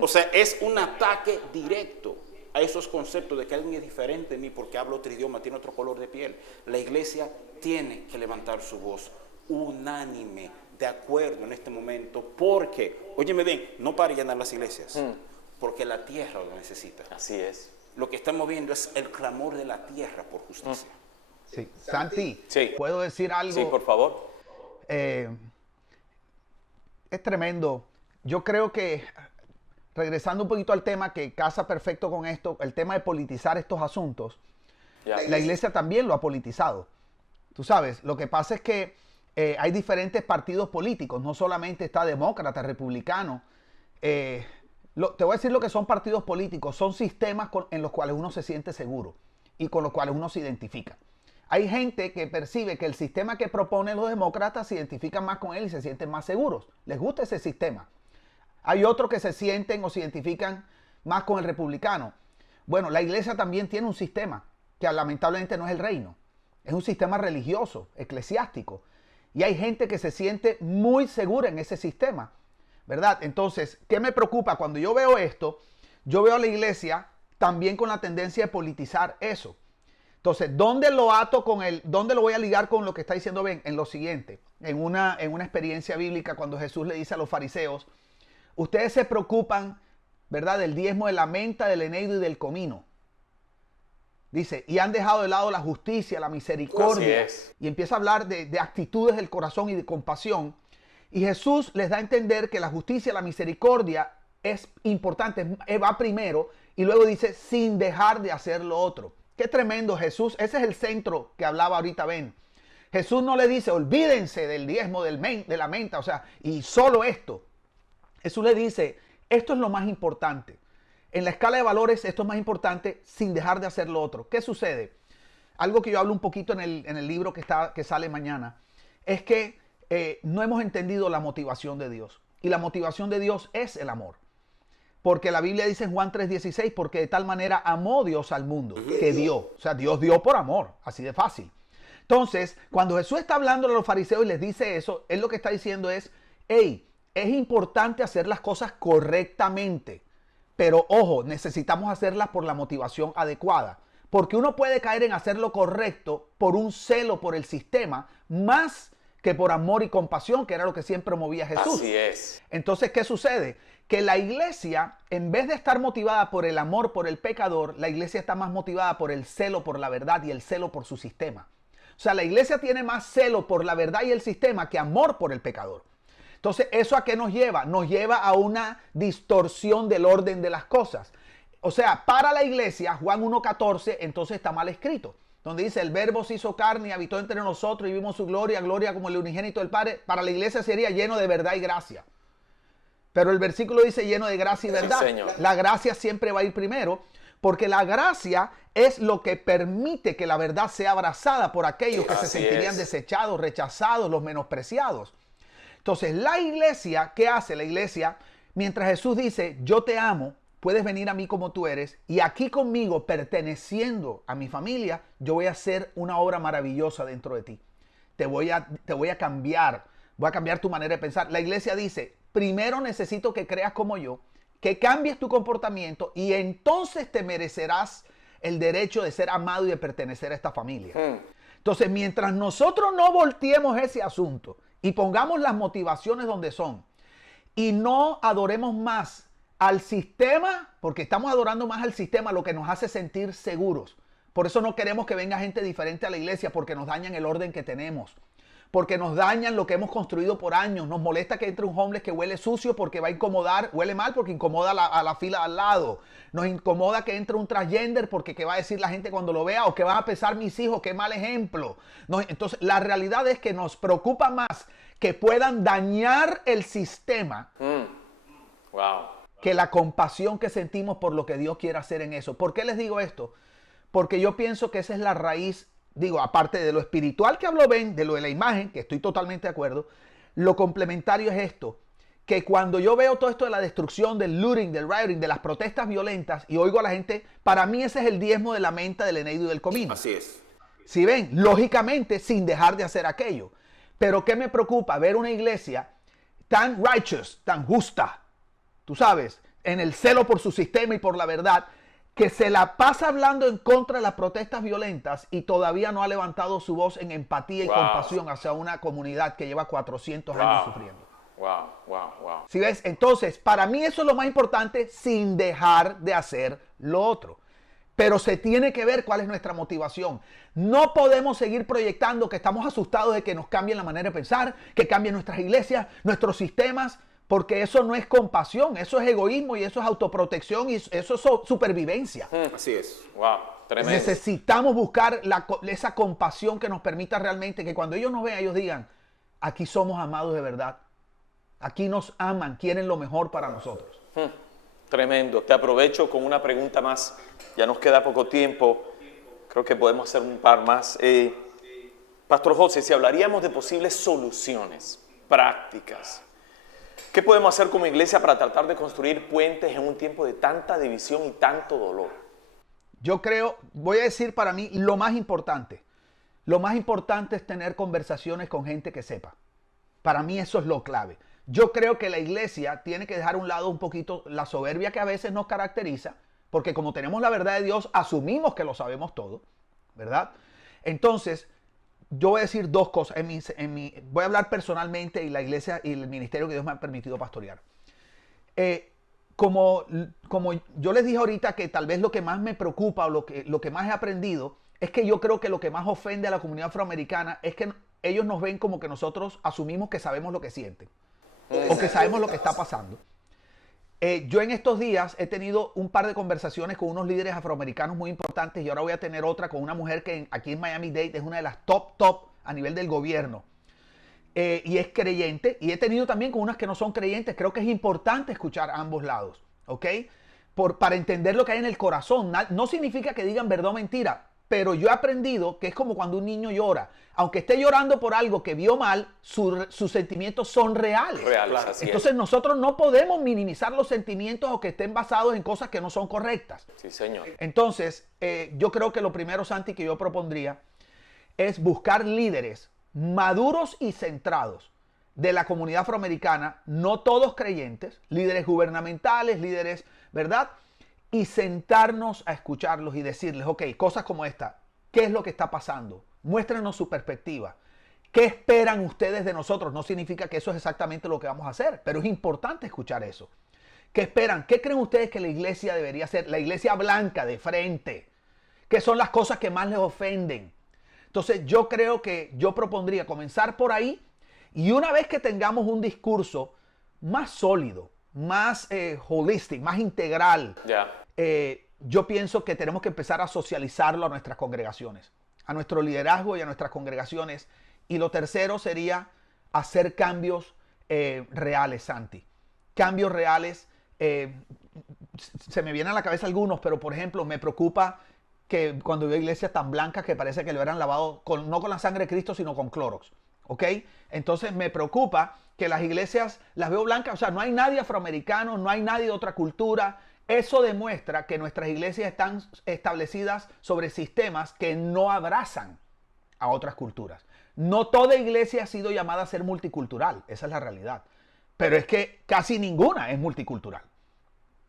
O sea, es un ataque directo a esos conceptos de que alguien es diferente de mí porque habla otro idioma, tiene otro color de piel. La iglesia tiene que levantar su voz unánime, de acuerdo en este momento, porque, óyeme bien, no para llenar las iglesias, porque la tierra lo necesita. Así es. Lo que estamos viendo es el clamor de la tierra por justicia. Sí. Santi, Sí. ¿puedo decir algo? Sí, por favor. Es tremendo. Yo creo que, regresando un poquito al tema que casa perfecto con esto, el tema de politizar estos asuntos, Ya. la iglesia también lo ha politizado. Tú sabes, lo que pasa es que hay diferentes partidos políticos, no solamente está demócrata, republicano. Te voy a decir lo que son partidos políticos, son sistemas en los cuales uno se siente seguro y con los cuales uno se identifica. Hay gente que percibe que el sistema que proponen los demócratas se identifican más con él y se sienten más seguros. Les gusta ese sistema. Hay otros que se sienten o se identifican más con el republicano. Bueno, la iglesia también tiene un sistema que lamentablemente no es el reino. Es un sistema religioso, eclesiástico. Y hay gente que se siente muy segura en ese sistema, ¿verdad? Entonces, ¿qué me preocupa? Cuando yo veo esto, yo veo a la iglesia también con la tendencia de politizar eso. Entonces, ¿dónde lo ato dónde lo voy a ligar con lo que está diciendo Ben? En lo siguiente, en una experiencia bíblica, cuando Jesús le dice a los fariseos, ustedes se preocupan, ¿verdad?, del diezmo de la menta, del eneldo y del comino. Dice, y han dejado de lado la justicia, la misericordia. Así es. Y empieza a hablar de actitudes del corazón y de compasión. Y Jesús les da a entender que la justicia, la misericordia es importante, va primero. Y luego dice, sin dejar de hacer lo otro. Qué tremendo Jesús. Ese es el centro que hablaba ahorita Ben. Jesús no le dice, olvídense del diezmo de la menta, o sea, y solo esto. Jesús le dice, esto es lo más importante. En la escala de valores, esto es más importante sin dejar de hacer lo otro. ¿Qué sucede? Algo que yo hablo un poquito en el libro que sale mañana, es que no hemos entendido la motivación de Dios. Y la motivación de Dios es el amor. Porque la Biblia dice en Juan 3:16, porque de tal manera amó Dios al mundo, que dio. O sea, Dios dio por amor, así de fácil. Entonces, cuando Jesús está hablando a los fariseos y les dice eso, él lo que está diciendo es, hey, es importante hacer las cosas correctamente. Pero ojo, necesitamos hacerlas por la motivación adecuada. Porque uno puede caer en hacer lo correcto por un celo por el sistema, más que por amor y compasión, que era lo que siempre movía Jesús. Así es. Entonces, ¿qué sucede? Que la iglesia, en vez de estar motivada por el amor por el pecador, la iglesia está más motivada por el celo por la verdad y el celo por su sistema. O sea, la iglesia tiene más celo por la verdad y el sistema que amor por el pecador. Entonces, ¿eso a qué nos lleva? Nos lleva a una distorsión del orden de las cosas. O sea, para la iglesia, Juan 1:14, entonces está mal escrito. Donde dice, el verbo se hizo carne y habitó entre nosotros y vimos su gloria, gloria como el unigénito del Padre. Para la iglesia sería lleno de verdad y gracia. Pero el versículo dice lleno de gracia y verdad. Sí, Señor. La gracia siempre va a ir primero, porque la gracia es lo que permite que la verdad sea abrazada por aquellos que se Así sentirían es. desechados, rechazados, los menospreciados. Entonces, la iglesia, ¿qué hace la iglesia? Mientras Jesús dice, yo te amo, puedes venir a mí como tú eres, y aquí conmigo, perteneciendo a mi familia, yo voy a hacer una obra maravillosa dentro de ti. Te voy a cambiar, voy a cambiar tu manera de pensar. La iglesia dice, primero necesito que creas como yo, que cambies tu comportamiento, y entonces te merecerás el derecho de ser amado y de pertenecer a esta familia. Entonces, mientras nosotros no volteemos ese asunto y pongamos las motivaciones donde son y no adoremos más al sistema, porque estamos adorando más al sistema, lo que nos hace sentir seguros. Por eso no queremos que venga gente diferente a la iglesia, porque nos dañan el orden que tenemos, porque nos dañan lo que hemos construido por años. Nos molesta que entre un homeless que huele sucio porque va a incomodar, huele mal porque incomoda a la fila al lado. Nos incomoda que entre un transgender porque ¿qué va a decir la gente cuando lo vea? O ¿qué van a pensar mis hijos? ¡Qué mal ejemplo! Entonces, la realidad es que nos preocupa más que puedan dañar el sistema Wow. que la compasión que sentimos por lo que Dios quiere hacer en eso. ¿Por qué les digo esto? Porque yo pienso que esa es la raíz. Digo, aparte de lo espiritual que habló Ben, de lo de la imagen, que estoy totalmente de acuerdo, lo complementario es esto, que cuando yo veo todo esto de la destrucción, del looting, del rioting, de las protestas violentas y oigo a la gente, para mí ese es el diezmo de la menta, del eneido y del comino. Así es. Si ven, lógicamente sin dejar de hacer aquello. Pero ¿qué me preocupa? Ver una iglesia tan righteous, tan justa, tú sabes, en el celo por su sistema y por la verdad, que se la pasa hablando en contra de las protestas violentas y todavía no ha levantado su voz en empatía y compasión hacia una comunidad que lleva 400 años sufriendo. Wow. ¿Sí ves? Entonces, para mí eso es lo más importante, sin dejar de hacer lo otro. Pero se tiene que ver cuál es nuestra motivación. No podemos seguir proyectando que estamos asustados de que nos cambien la manera de pensar, que cambien nuestras iglesias, nuestros sistemas, porque eso no es compasión, eso es egoísmo y eso es autoprotección y eso es supervivencia. Así es. Wow, tremendo. Necesitamos buscar esa compasión que nos permita realmente que cuando ellos nos vean, ellos digan, aquí somos amados de verdad. Aquí nos aman, quieren lo mejor para nosotros. Tremendo. Te aprovecho con una pregunta más. Ya nos queda poco tiempo. Creo que podemos hacer un par más. Pastor José, si hablaríamos de posibles soluciones prácticas, ¿qué podemos hacer como iglesia para tratar de construir puentes en un tiempo de tanta división y tanto dolor? Yo creo, voy a decir para mí, lo más importante es tener conversaciones con gente que sepa. Para mí eso es lo clave. Yo creo que la iglesia tiene que dejar a un lado un poquito la soberbia que a veces nos caracteriza, porque como tenemos la verdad de Dios, asumimos que lo sabemos todo, ¿verdad? Entonces, yo voy a decir dos cosas. Voy a hablar personalmente y la iglesia y el ministerio que Dios me ha permitido pastorear. Como yo les dije ahorita que tal vez lo que más me preocupa o lo que más he aprendido es que yo creo que lo que más ofende a la comunidad afroamericana es que ellos nos ven como que nosotros asumimos que sabemos lo que sienten o que sabemos lo que está pasando. Yo en estos días he tenido un par de conversaciones con unos líderes afroamericanos muy importantes y ahora voy a tener otra con una mujer que aquí en Miami-Dade es una de las top a nivel del gobierno. Y es creyente, y he tenido también con unas que no son creyentes. Creo que es importante escuchar a ambos lados, ¿ok? Para entender lo que hay en el corazón. No significa que digan verdad o mentira, pero yo he aprendido que es como cuando un niño llora. Aunque esté llorando por algo que vio mal, sus sentimientos son reales. Así Entonces es. nosotros no podemos minimizar los sentimientos o que estén basados en cosas que no son correctas. Sí, señor. Entonces, yo creo que lo primero, Santi, que yo propondría es buscar líderes maduros y centrados de la comunidad afroamericana, no todos creyentes, líderes gubernamentales, líderes, ¿verdad? Y sentarnos a escucharlos y decirles, ok, cosas como esta, ¿qué es lo que está pasando? Muéstrenos su perspectiva. ¿Qué esperan ustedes de nosotros? No significa que eso es exactamente lo que vamos a hacer, pero es importante escuchar eso. ¿Qué esperan? ¿Qué creen ustedes que la iglesia debería ser? La iglesia blanca de frente. ¿Qué son las cosas que más les ofenden? Entonces yo creo que yo propondría comenzar por ahí y una vez que tengamos un discurso más sólido, más holistic, más integral, yo pienso que tenemos que empezar a socializarlo a nuestras congregaciones, a nuestro liderazgo y a nuestras congregaciones. Y lo tercero sería hacer cambios reales, Santi. Cambios reales. Se me vienen a la cabeza algunos, pero por ejemplo me preocupa que cuando veo iglesias tan blancas que parece que lo hubieran lavado, no con la sangre de Cristo, sino con Clorox. ¿Ok? Entonces me preocupa que las iglesias las veo blancas, o sea, no hay nadie afroamericano, no hay nadie de otra cultura. Eso demuestra que nuestras iglesias están establecidas sobre sistemas que no abrazan a otras culturas. No toda iglesia ha sido llamada a ser multicultural, esa es la realidad. Pero es que casi ninguna es multicultural.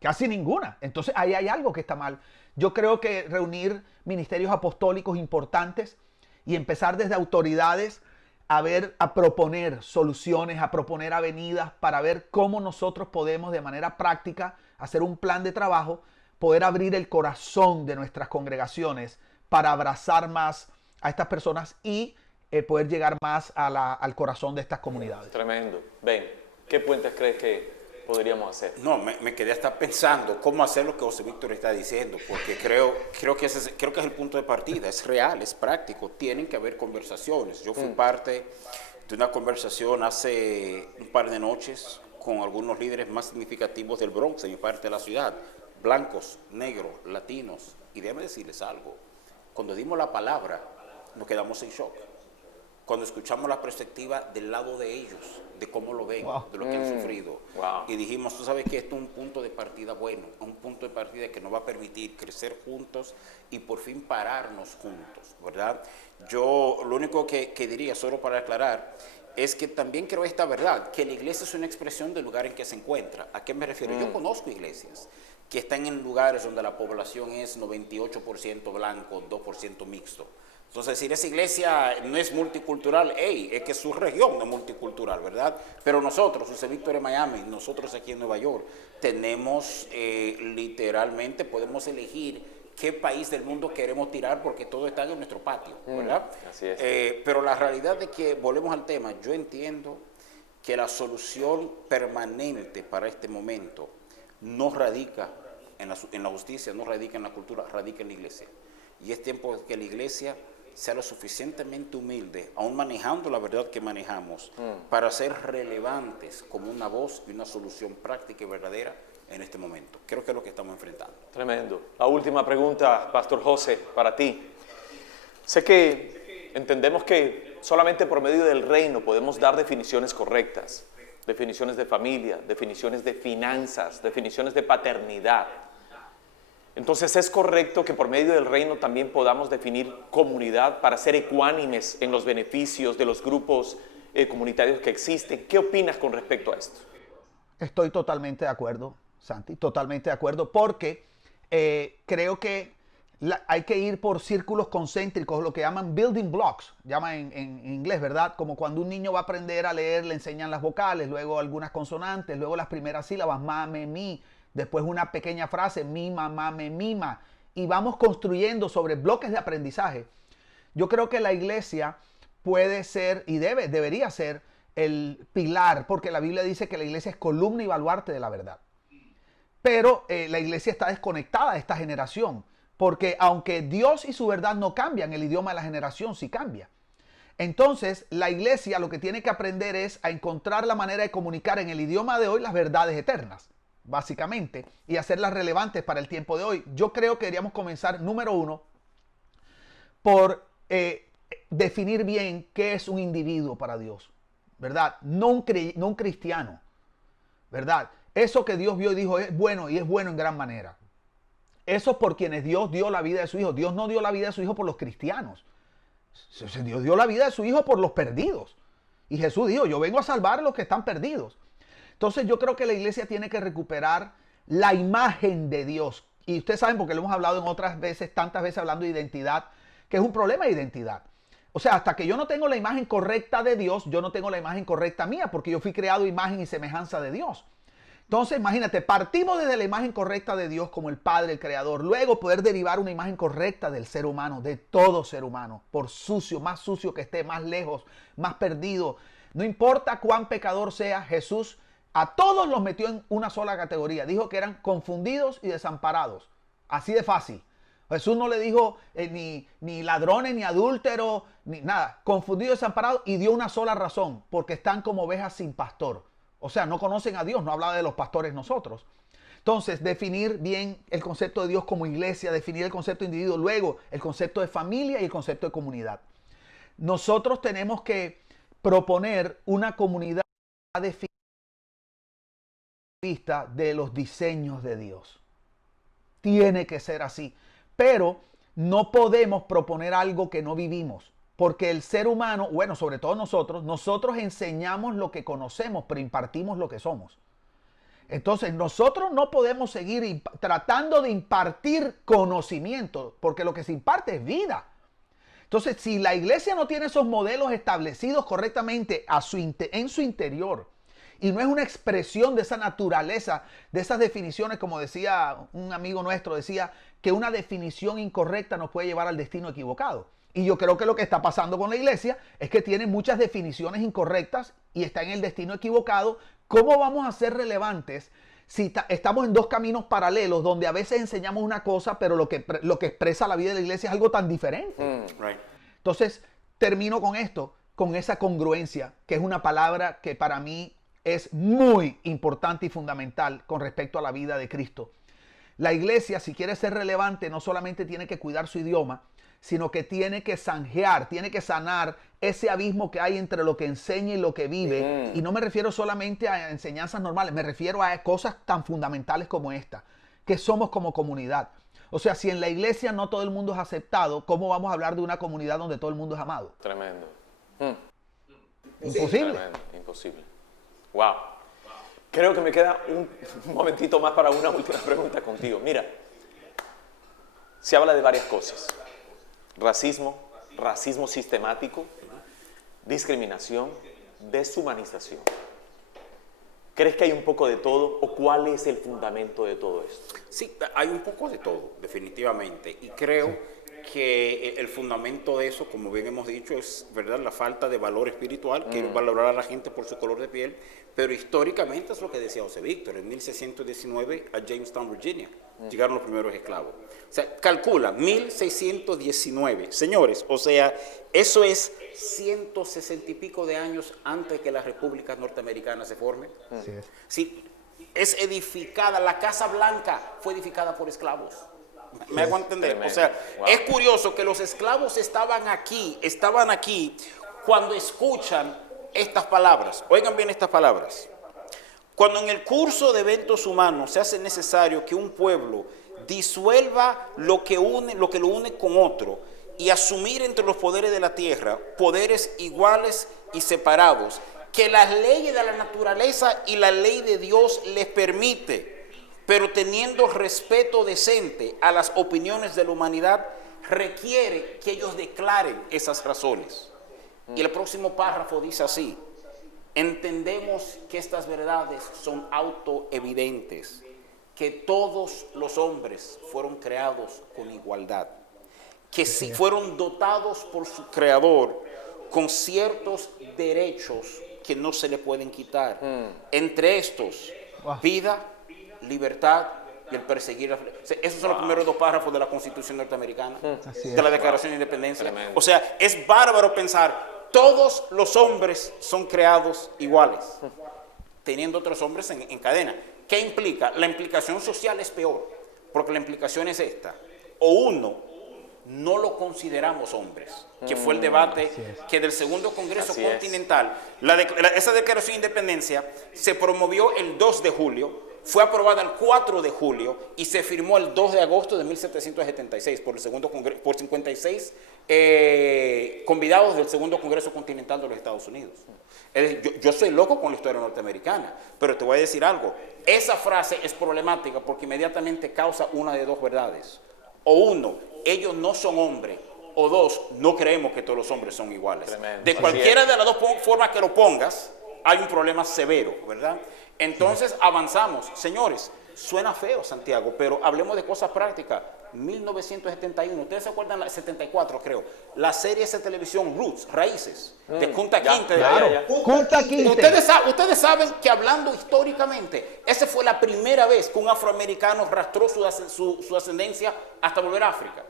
Casi ninguna. Entonces ahí hay algo que está mal. Yo creo que reunir ministerios apostólicos importantes y empezar desde autoridades a proponer soluciones, a proponer avenidas para ver cómo nosotros podemos de manera práctica hacer un plan de trabajo, poder abrir el corazón de nuestras congregaciones para abrazar más a estas personas y poder llegar más al corazón de estas comunidades. Tremendo. Ven, ¿qué puentes crees que podríamos hacer? No, me quedé hasta pensando cómo hacer lo que José Víctor está diciendo, porque creo que es el punto de partida, es real, es práctico, tienen que haber conversaciones. Yo fui parte de una conversación hace un par de noches con algunos líderes más significativos del Bronx, de mi parte de la ciudad, blancos, negros, latinos, y déjame decirles algo, cuando dimos la palabra nos quedamos en shock. cuando escuchamos la perspectiva del lado de ellos, de cómo lo ven, Wow. de lo que han sufrido. Wow. Y dijimos, tú sabes que esto es un punto de partida bueno, un punto de partida que nos va a permitir crecer juntos y por fin pararnos juntos, ¿verdad? Yo lo único que diría, solo para aclarar, es que también creo esta verdad, que la iglesia es una expresión del lugar en que se encuentra. ¿A qué me refiero? Yo conozco iglesias que están en lugares donde la población es 98% blanco, 2% mixto. Entonces, decir, esa iglesia no es multicultural, es que su región no es multicultural, ¿verdad? Pero nosotros, José Víctor en Miami, nosotros aquí en Nueva York, tenemos literalmente, podemos elegir qué país del mundo queremos tirar porque todo está en nuestro patio, ¿verdad? Así es. Pero la realidad es que, volvemos al tema, yo entiendo que la solución permanente para este momento no radica en la justicia, no radica en la cultura, radica en la iglesia. Y es tiempo de que la iglesia sea lo suficientemente humilde, aún manejando la verdad que manejamos, para ser relevantes como una voz y una solución práctica y verdadera en este momento. Creo que es lo que estamos enfrentando. Tremendo. La última pregunta, Pastor José, para ti. Sé que entendemos que solamente por medio del reino podemos dar definiciones correctas, definiciones de familia, definiciones de finanzas, definiciones de paternidad. Entonces es correcto que por medio del reino también podamos definir comunidad para ser ecuánimes en los beneficios de los grupos comunitarios que existen. ¿Qué opinas con respecto a esto? Estoy totalmente de acuerdo, Santi, totalmente de acuerdo, porque creo que hay que ir por círculos concéntricos, lo que llaman building blocks, llaman en inglés, ¿verdad? Como cuando un niño va a aprender a leer, le enseñan las vocales, luego algunas consonantes, luego las primeras sílabas, ma, me, mi, después una pequeña frase, mi, mamá, me, mima, y vamos construyendo sobre bloques de aprendizaje. Yo creo que la iglesia puede ser y debería ser el pilar, porque la Biblia dice que la iglesia es columna y baluarte de la verdad. Pero la iglesia está desconectada de esta generación, porque aunque Dios y su verdad no cambian, el idioma de la generación sí cambia. Entonces, la iglesia lo que tiene que aprender es a encontrar la manera de comunicar en el idioma de hoy las verdades eternas, básicamente, y hacerlas relevantes para el tiempo de hoy. Yo creo que deberíamos comenzar, número uno, por definir bien qué es un individuo para Dios, ¿verdad? No un cristiano, ¿verdad? Eso que Dios vio y dijo es bueno y es bueno en gran manera. Eso por quienes Dios dio la vida de su Hijo. Dios no dio la vida de su Hijo por los cristianos. Dios dio la vida de su Hijo por los perdidos. Y Jesús dijo, yo vengo a salvar a los que están perdidos. Entonces yo creo que la iglesia tiene que recuperar la imagen de Dios. Y ustedes saben, porque lo hemos hablado en otras veces, tantas veces hablando de identidad, que es un problema de identidad. O sea, hasta que yo no tengo la imagen correcta de Dios, yo no tengo la imagen correcta mía, porque yo fui creado imagen y semejanza de Dios. Entonces, imagínate, partimos desde la imagen correcta de Dios como el Padre, el Creador. Luego poder derivar una imagen correcta del ser humano, de todo ser humano. Por sucio, más sucio que esté, más lejos, más perdido. No importa cuán pecador sea, Jesús a todos los metió en una sola categoría. Dijo que eran confundidos y desamparados. Así de fácil. Jesús no le dijo ni ladrones, ni adúlteros, ni nada. Confundidos y desamparados, y dio una sola razón. Porque están como ovejas sin pastor. O sea, no conocen a Dios, no hablaba de los pastores nosotros. Entonces, definir bien el concepto de Dios como iglesia, definir el concepto de individuo, luego el concepto de familia y el concepto de comunidad. Nosotros tenemos que proponer una comunidad definida de los diseños de Dios. Tiene que ser así. Pero no podemos proponer algo que no vivimos. Porque el ser humano, bueno, sobre todo nosotros enseñamos lo que conocemos, pero impartimos lo que somos. Entonces, nosotros no podemos seguir tratando de impartir conocimiento, porque lo que se imparte es vida. Entonces, si la iglesia no tiene esos modelos establecidos correctamente en su interior, y no es una expresión de esa naturaleza, de esas definiciones, como decía un amigo nuestro, decía que una definición incorrecta nos puede llevar al destino equivocado. Y yo creo que lo que está pasando con la iglesia es que tiene muchas definiciones incorrectas y está en el destino equivocado. ¿Cómo vamos a ser relevantes si estamos en dos caminos paralelos donde a veces enseñamos una cosa, pero lo que expresa la vida de la iglesia es algo tan diferente? Right. Entonces, termino con esto, con esa congruencia, que es una palabra que para mí es muy importante y fundamental con respecto a la vida de Cristo. La iglesia, si quiere ser relevante, no solamente tiene que cuidar su idioma, sino que tiene que zanjear, tiene que sanar ese abismo que hay entre lo que enseña y lo que vive. Y no me refiero solamente a enseñanzas normales, me refiero a cosas tan fundamentales como esta, que somos como comunidad. O sea, si en la iglesia no todo el mundo es aceptado, ¿cómo vamos a hablar de una comunidad donde todo el mundo es amado? Tremendo. Imposible. Tremendo, imposible. Wow. Creo que me queda un momentito más para una última pregunta contigo. Mira, se habla de varias cosas. Racismo, racismo sistemático, discriminación, deshumanización. ¿Crees que hay un poco de todo o cuál es el fundamento de todo esto? Sí, hay un poco de todo, definitivamente. Y creo que el fundamento de eso, como bien hemos dicho, es, ¿verdad?, la falta de valor espiritual, que valorar a la gente por su color de piel. Pero históricamente es lo que decía José Víctor. En 1619 a Jamestown, Virginia, llegaron los primeros esclavos. O sea, calcula, 1619. Señores, o sea, eso es 160 y pico de años antes que la República Norteamericana se forme. Así es. Sí, es edificada, la Casa Blanca fue edificada por esclavos. ¿Me hago entender? Tremendo. O sea, Wow. es curioso que los esclavos estaban aquí cuando escuchan estas palabras. Oigan bien estas palabras. Cuando en el curso de eventos humanos se hace necesario que un pueblo disuelva lo que lo une con otro y asumir entre los poderes de la tierra poderes iguales y separados, que las leyes de la naturaleza y la ley de Dios les permite, pero teniendo respeto decente a las opiniones de la humanidad, requiere que ellos declaren esas razones. Y el próximo párrafo dice así: entendemos que estas verdades son autoevidentes, que todos los hombres fueron creados con igualdad, que si fueron dotados por su creador con ciertos derechos que no se le pueden quitar. Entre estos, vida, libertad y el perseguir. Esos son los primeros dos párrafos de la Constitución norteamericana, de la Declaración de Independencia. Tremendo. O sea, es bárbaro pensar, todos los hombres son creados iguales, teniendo otros hombres en cadena. ¿Qué implica? La implicación social es peor, porque la implicación es esta: o uno, no lo consideramos hombres, que fue el debate que del Segundo Congreso Así Continental, esa Declaración de Independencia se promovió el 2 de julio, fue aprobada el 4 de julio y se firmó el 2 de agosto de 1776 por el Segundo Congreso, por 56 convidados del Segundo Congreso Continental de los Estados Unidos. Yo soy loco con la historia norteamericana, pero te voy a decir algo: esa frase es problemática porque inmediatamente causa una de dos verdades. O uno, ellos no son hombres, o dos, no creemos que todos los hombres son iguales. Tremendo. De cualquiera de las dos formas que lo pongas, hay un problema severo, ¿verdad? Entonces avanzamos. Señores, suena feo, Santiago, pero hablemos de cosas prácticas. 1971, ¿ustedes se acuerdan? 74, creo. La serie de televisión Roots, Raíces, de Kunta Kinte. Claro, Kunta Kinte. Ustedes saben que, hablando históricamente, esa fue la primera vez que un afroamericano arrastró su ascendencia hasta volver a África.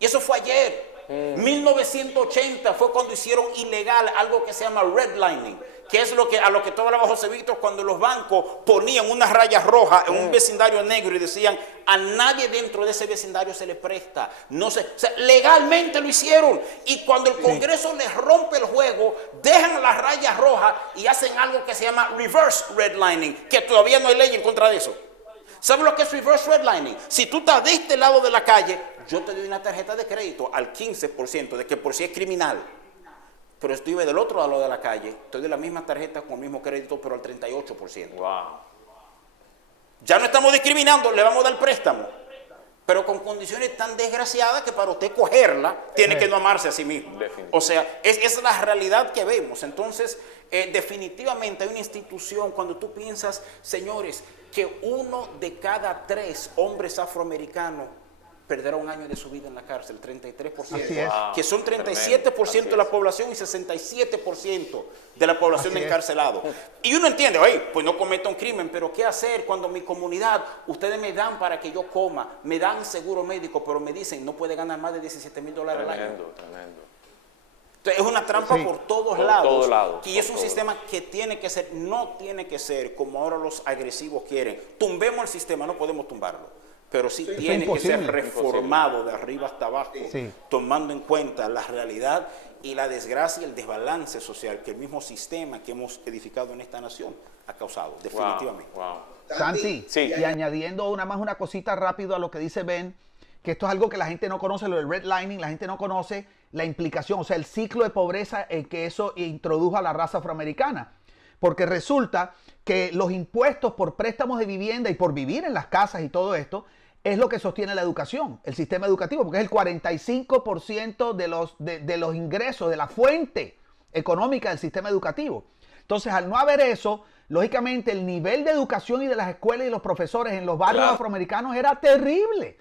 Y eso fue ayer. 1980 fue cuando hicieron ilegal algo que se llama redlining, que es a lo que todo hablaba José Víctor, cuando los bancos ponían unas rayas rojas en un vecindario negro y decían: a nadie dentro de ese vecindario se le presta. No sé, o sea, legalmente lo hicieron. Y cuando el Congreso les rompe el juego, dejan las rayas rojas y hacen algo que se llama reverse redlining, que todavía no hay ley en contra de eso. ¿Sabes lo que es reverse redlining? Si tú estás de este lado de la calle, yo te doy una tarjeta de crédito al 15%, de que por si es criminal. Pero si tú vives del otro lado de la calle, te doy la misma tarjeta con el mismo crédito, pero al 38%. Wow. Ya no estamos discriminando, le vamos a dar préstamo, pero con condiciones tan desgraciadas que para usted cogerla, tiene que no amarse a sí mismo. O sea, esa es la realidad que vemos. Entonces, definitivamente hay una institución, cuando tú piensas, señores, que 1 de cada 3 hombres afroamericanos perderá un año de su vida en la cárcel, 33%. Así es. Que son 37% de la población y 67% de la población de encarcelados. Y uno entiende, oye, pues no cometa un crimen, pero ¿qué hacer cuando mi comunidad, ustedes me dan para que yo coma, me dan seguro médico, pero me dicen no puede ganar más de $17,000 al año? Tremendo. Entonces, es una trampa por todos lados. Y es un sistema que tiene que ser, no tiene que ser como ahora los agresivos quieren. Tumbemos el sistema, no podemos tumbarlo. pero sí Eso es tiene que ser imposible. reformado de arriba hasta abajo, Sí. tomando en cuenta la realidad y la desgracia y el desbalance social que el mismo sistema que hemos edificado en esta nación ha causado, definitivamente. Wow. Santi, Sí. y añadiendo una cosita rápido a lo que dice Ben, que esto es algo que la gente no conoce, lo del redlining, la gente no conoce la implicación, o sea, el ciclo de pobreza que eso introdujo a la raza afroamericana. Porque resulta que los impuestos por préstamos de vivienda y por vivir en las casas y todo esto es lo que sostiene la educación, el sistema educativo, porque es el 45% de los ingresos, de la fuente económica del sistema educativo. Entonces, al no haber eso, lógicamente el nivel de educación y de las escuelas y los profesores en los barrios Claro. afroamericanos era terrible.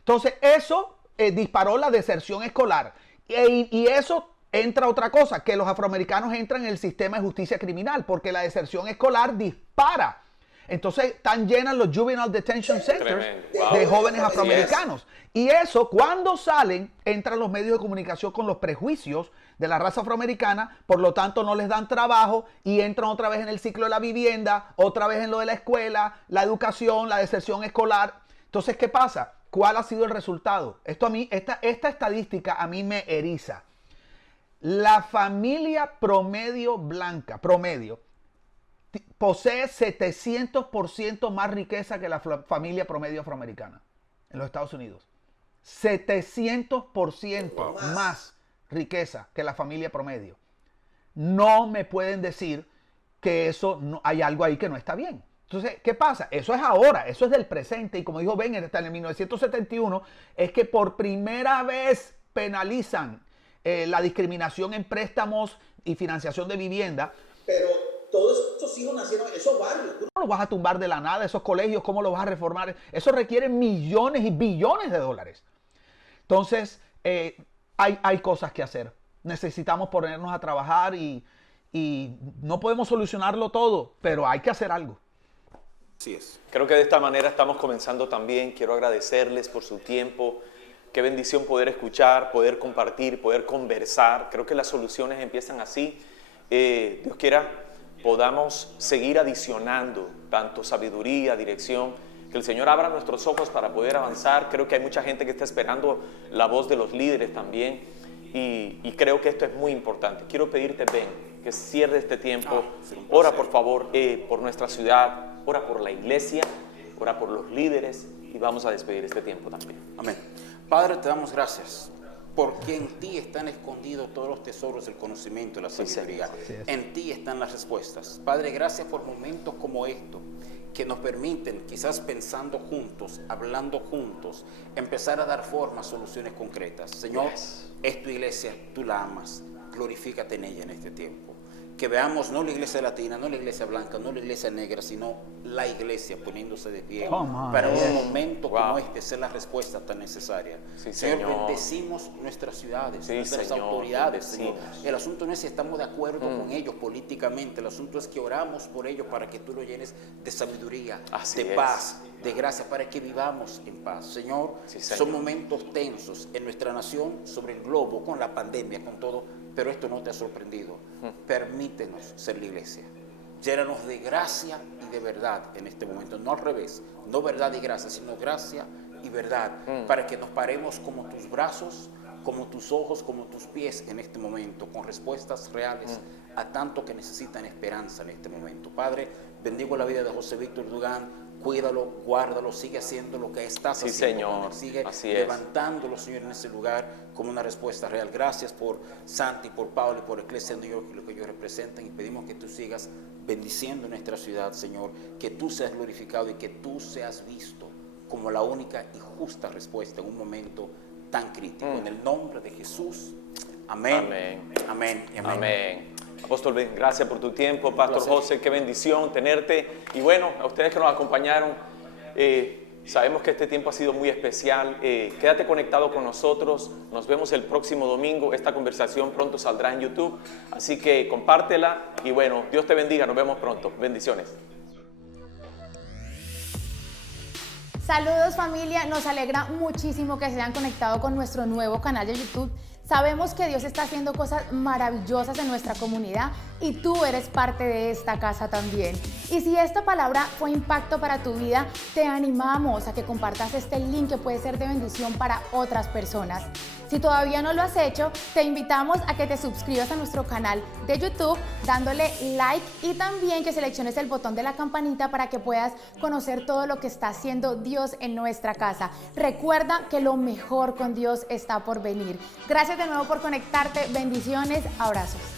Entonces, eso disparó la deserción escolar. Y eso entra otra cosa, que los afroamericanos entran en el sistema de justicia criminal, porque la deserción escolar dispara. Entonces están llenas los juvenile detention centers Tremendo. de Wow. jóvenes Así afroamericanos. Y eso, cuando salen, entran los medios de comunicación con los prejuicios de la raza afroamericana, por lo tanto no les dan trabajo y entran otra vez en el ciclo de la vivienda, otra vez en lo de la escuela, la educación, la deserción escolar. Entonces, ¿qué pasa? ¿Cuál ha sido el resultado? Esto a mí, esta estadística a mí me eriza. La familia promedio blanca, posee 700% más riqueza que la familia promedio afroamericana en los Estados Unidos. 700% más riqueza que la familia promedio. No me pueden decir que eso no, hay algo ahí que no está bien. Entonces, ¿qué pasa? Eso es ahora, eso es del presente. Y como dijo Ben, hasta en el 1971, es que por primera vez penalizan la discriminación en préstamos y financiación de vivienda. Pero todos estos hijos nacieron en esos barrios. Tú ¿Cómo los vas a tumbar de la nada esos colegios? ¿Cómo los vas a reformar? Eso requiere millones y billones de dólares. Entonces, hay cosas que hacer. Necesitamos ponernos a trabajar y no podemos solucionarlo todo, pero hay que hacer algo. Así es. Creo que de esta manera estamos comenzando también. Quiero agradecerles por su tiempo. Qué bendición poder escuchar, poder compartir, poder conversar. Creo que las soluciones empiezan así. Dios quiera, podamos seguir adicionando tanto sabiduría, dirección, que el Señor abra nuestros ojos para poder avanzar. Creo que hay mucha gente que está esperando la voz de los líderes también y creo que esto es muy importante. Quiero pedirte, Ben, que cierre este tiempo. Ora por favor por nuestra ciudad, ora por la iglesia, ora por los líderes y vamos a despedir este tiempo también. Amén. Padre, te damos gracias porque en ti están escondidos todos los tesoros del conocimiento y la sabiduría. Señor. En ti están las respuestas. Padre, gracias por momentos como estos que nos permiten, quizás pensando juntos, hablando juntos, empezar a dar forma a soluciones concretas. Señor, es tu iglesia, tú la amas, glorifícate en ella en este tiempo. Que veamos no la iglesia latina, no la iglesia blanca, no la iglesia negra, sino la iglesia poniéndose de pie para un momento como este, ser la respuesta tan necesaria. Sí, Señor, Señor. bendecimos nuestras ciudades, Sí, nuestras Señor, autoridades, Señor. bendecimos. El asunto no es si estamos de acuerdo con ellos políticamente, el asunto es que oramos por ellos para que tú lo llenes de sabiduría, Así de es. paz, de gracia, para que vivamos en paz. Señor, Sí, Señor. son momentos tensos en nuestra nación, sobre el globo, con la pandemia, con todo, pero esto no te ha sorprendido. Permítenos ser la iglesia. Llénanos de gracia y de verdad en este momento, no al revés, no verdad y gracia, sino gracia y verdad, para que nos paremos como tus brazos, como tus ojos, como tus pies en este momento, con respuestas reales a tanto que necesitan esperanza en este momento. Padre, bendigo la vida de José Víctor Dugán, cuídalo, guárdalo, sigue haciendo lo que estás Sí, haciendo, Señor. con él. Sigue Así es. levantándolo, Señor, en ese lugar como una respuesta real. Gracias por Santi, por Pablo y por Iglesia de New York y lo que ellos representan, y pedimos que tú sigas bendiciendo nuestra ciudad, Señor, que tú seas glorificado y que tú seas visto como la única y justa respuesta en un momento tan crítico. En el nombre de Jesús, amén, Amén. amén, y amén. Amén. Apóstol Ben, gracias por tu tiempo. Pastor placer. José, qué bendición tenerte. Y bueno, a ustedes que nos acompañaron, sabemos que este tiempo ha sido muy especial. Quédate conectado con nosotros. Nos vemos el próximo domingo. Esta conversación pronto saldrá en YouTube. Así que compártela. Y bueno, Dios te bendiga. Nos vemos pronto. Bendiciones. Saludos familia, nos alegra muchísimo que se hayan conectado con nuestro nuevo canal de YouTube. Sabemos que Dios está haciendo cosas maravillosas en nuestra comunidad y tú eres parte de esta casa también. Y si esta palabra fue impacto para tu vida, te animamos a que compartas este link que puede ser de bendición para otras personas. Si todavía no lo has hecho, te invitamos a que te suscribas a nuestro canal de YouTube dándole like y también que selecciones el botón de la campanita para que puedas conocer todo lo que está haciendo Dios en nuestra casa. Recuerda que lo mejor con Dios está por venir. Gracias de nuevo por conectarte. Bendiciones, abrazos.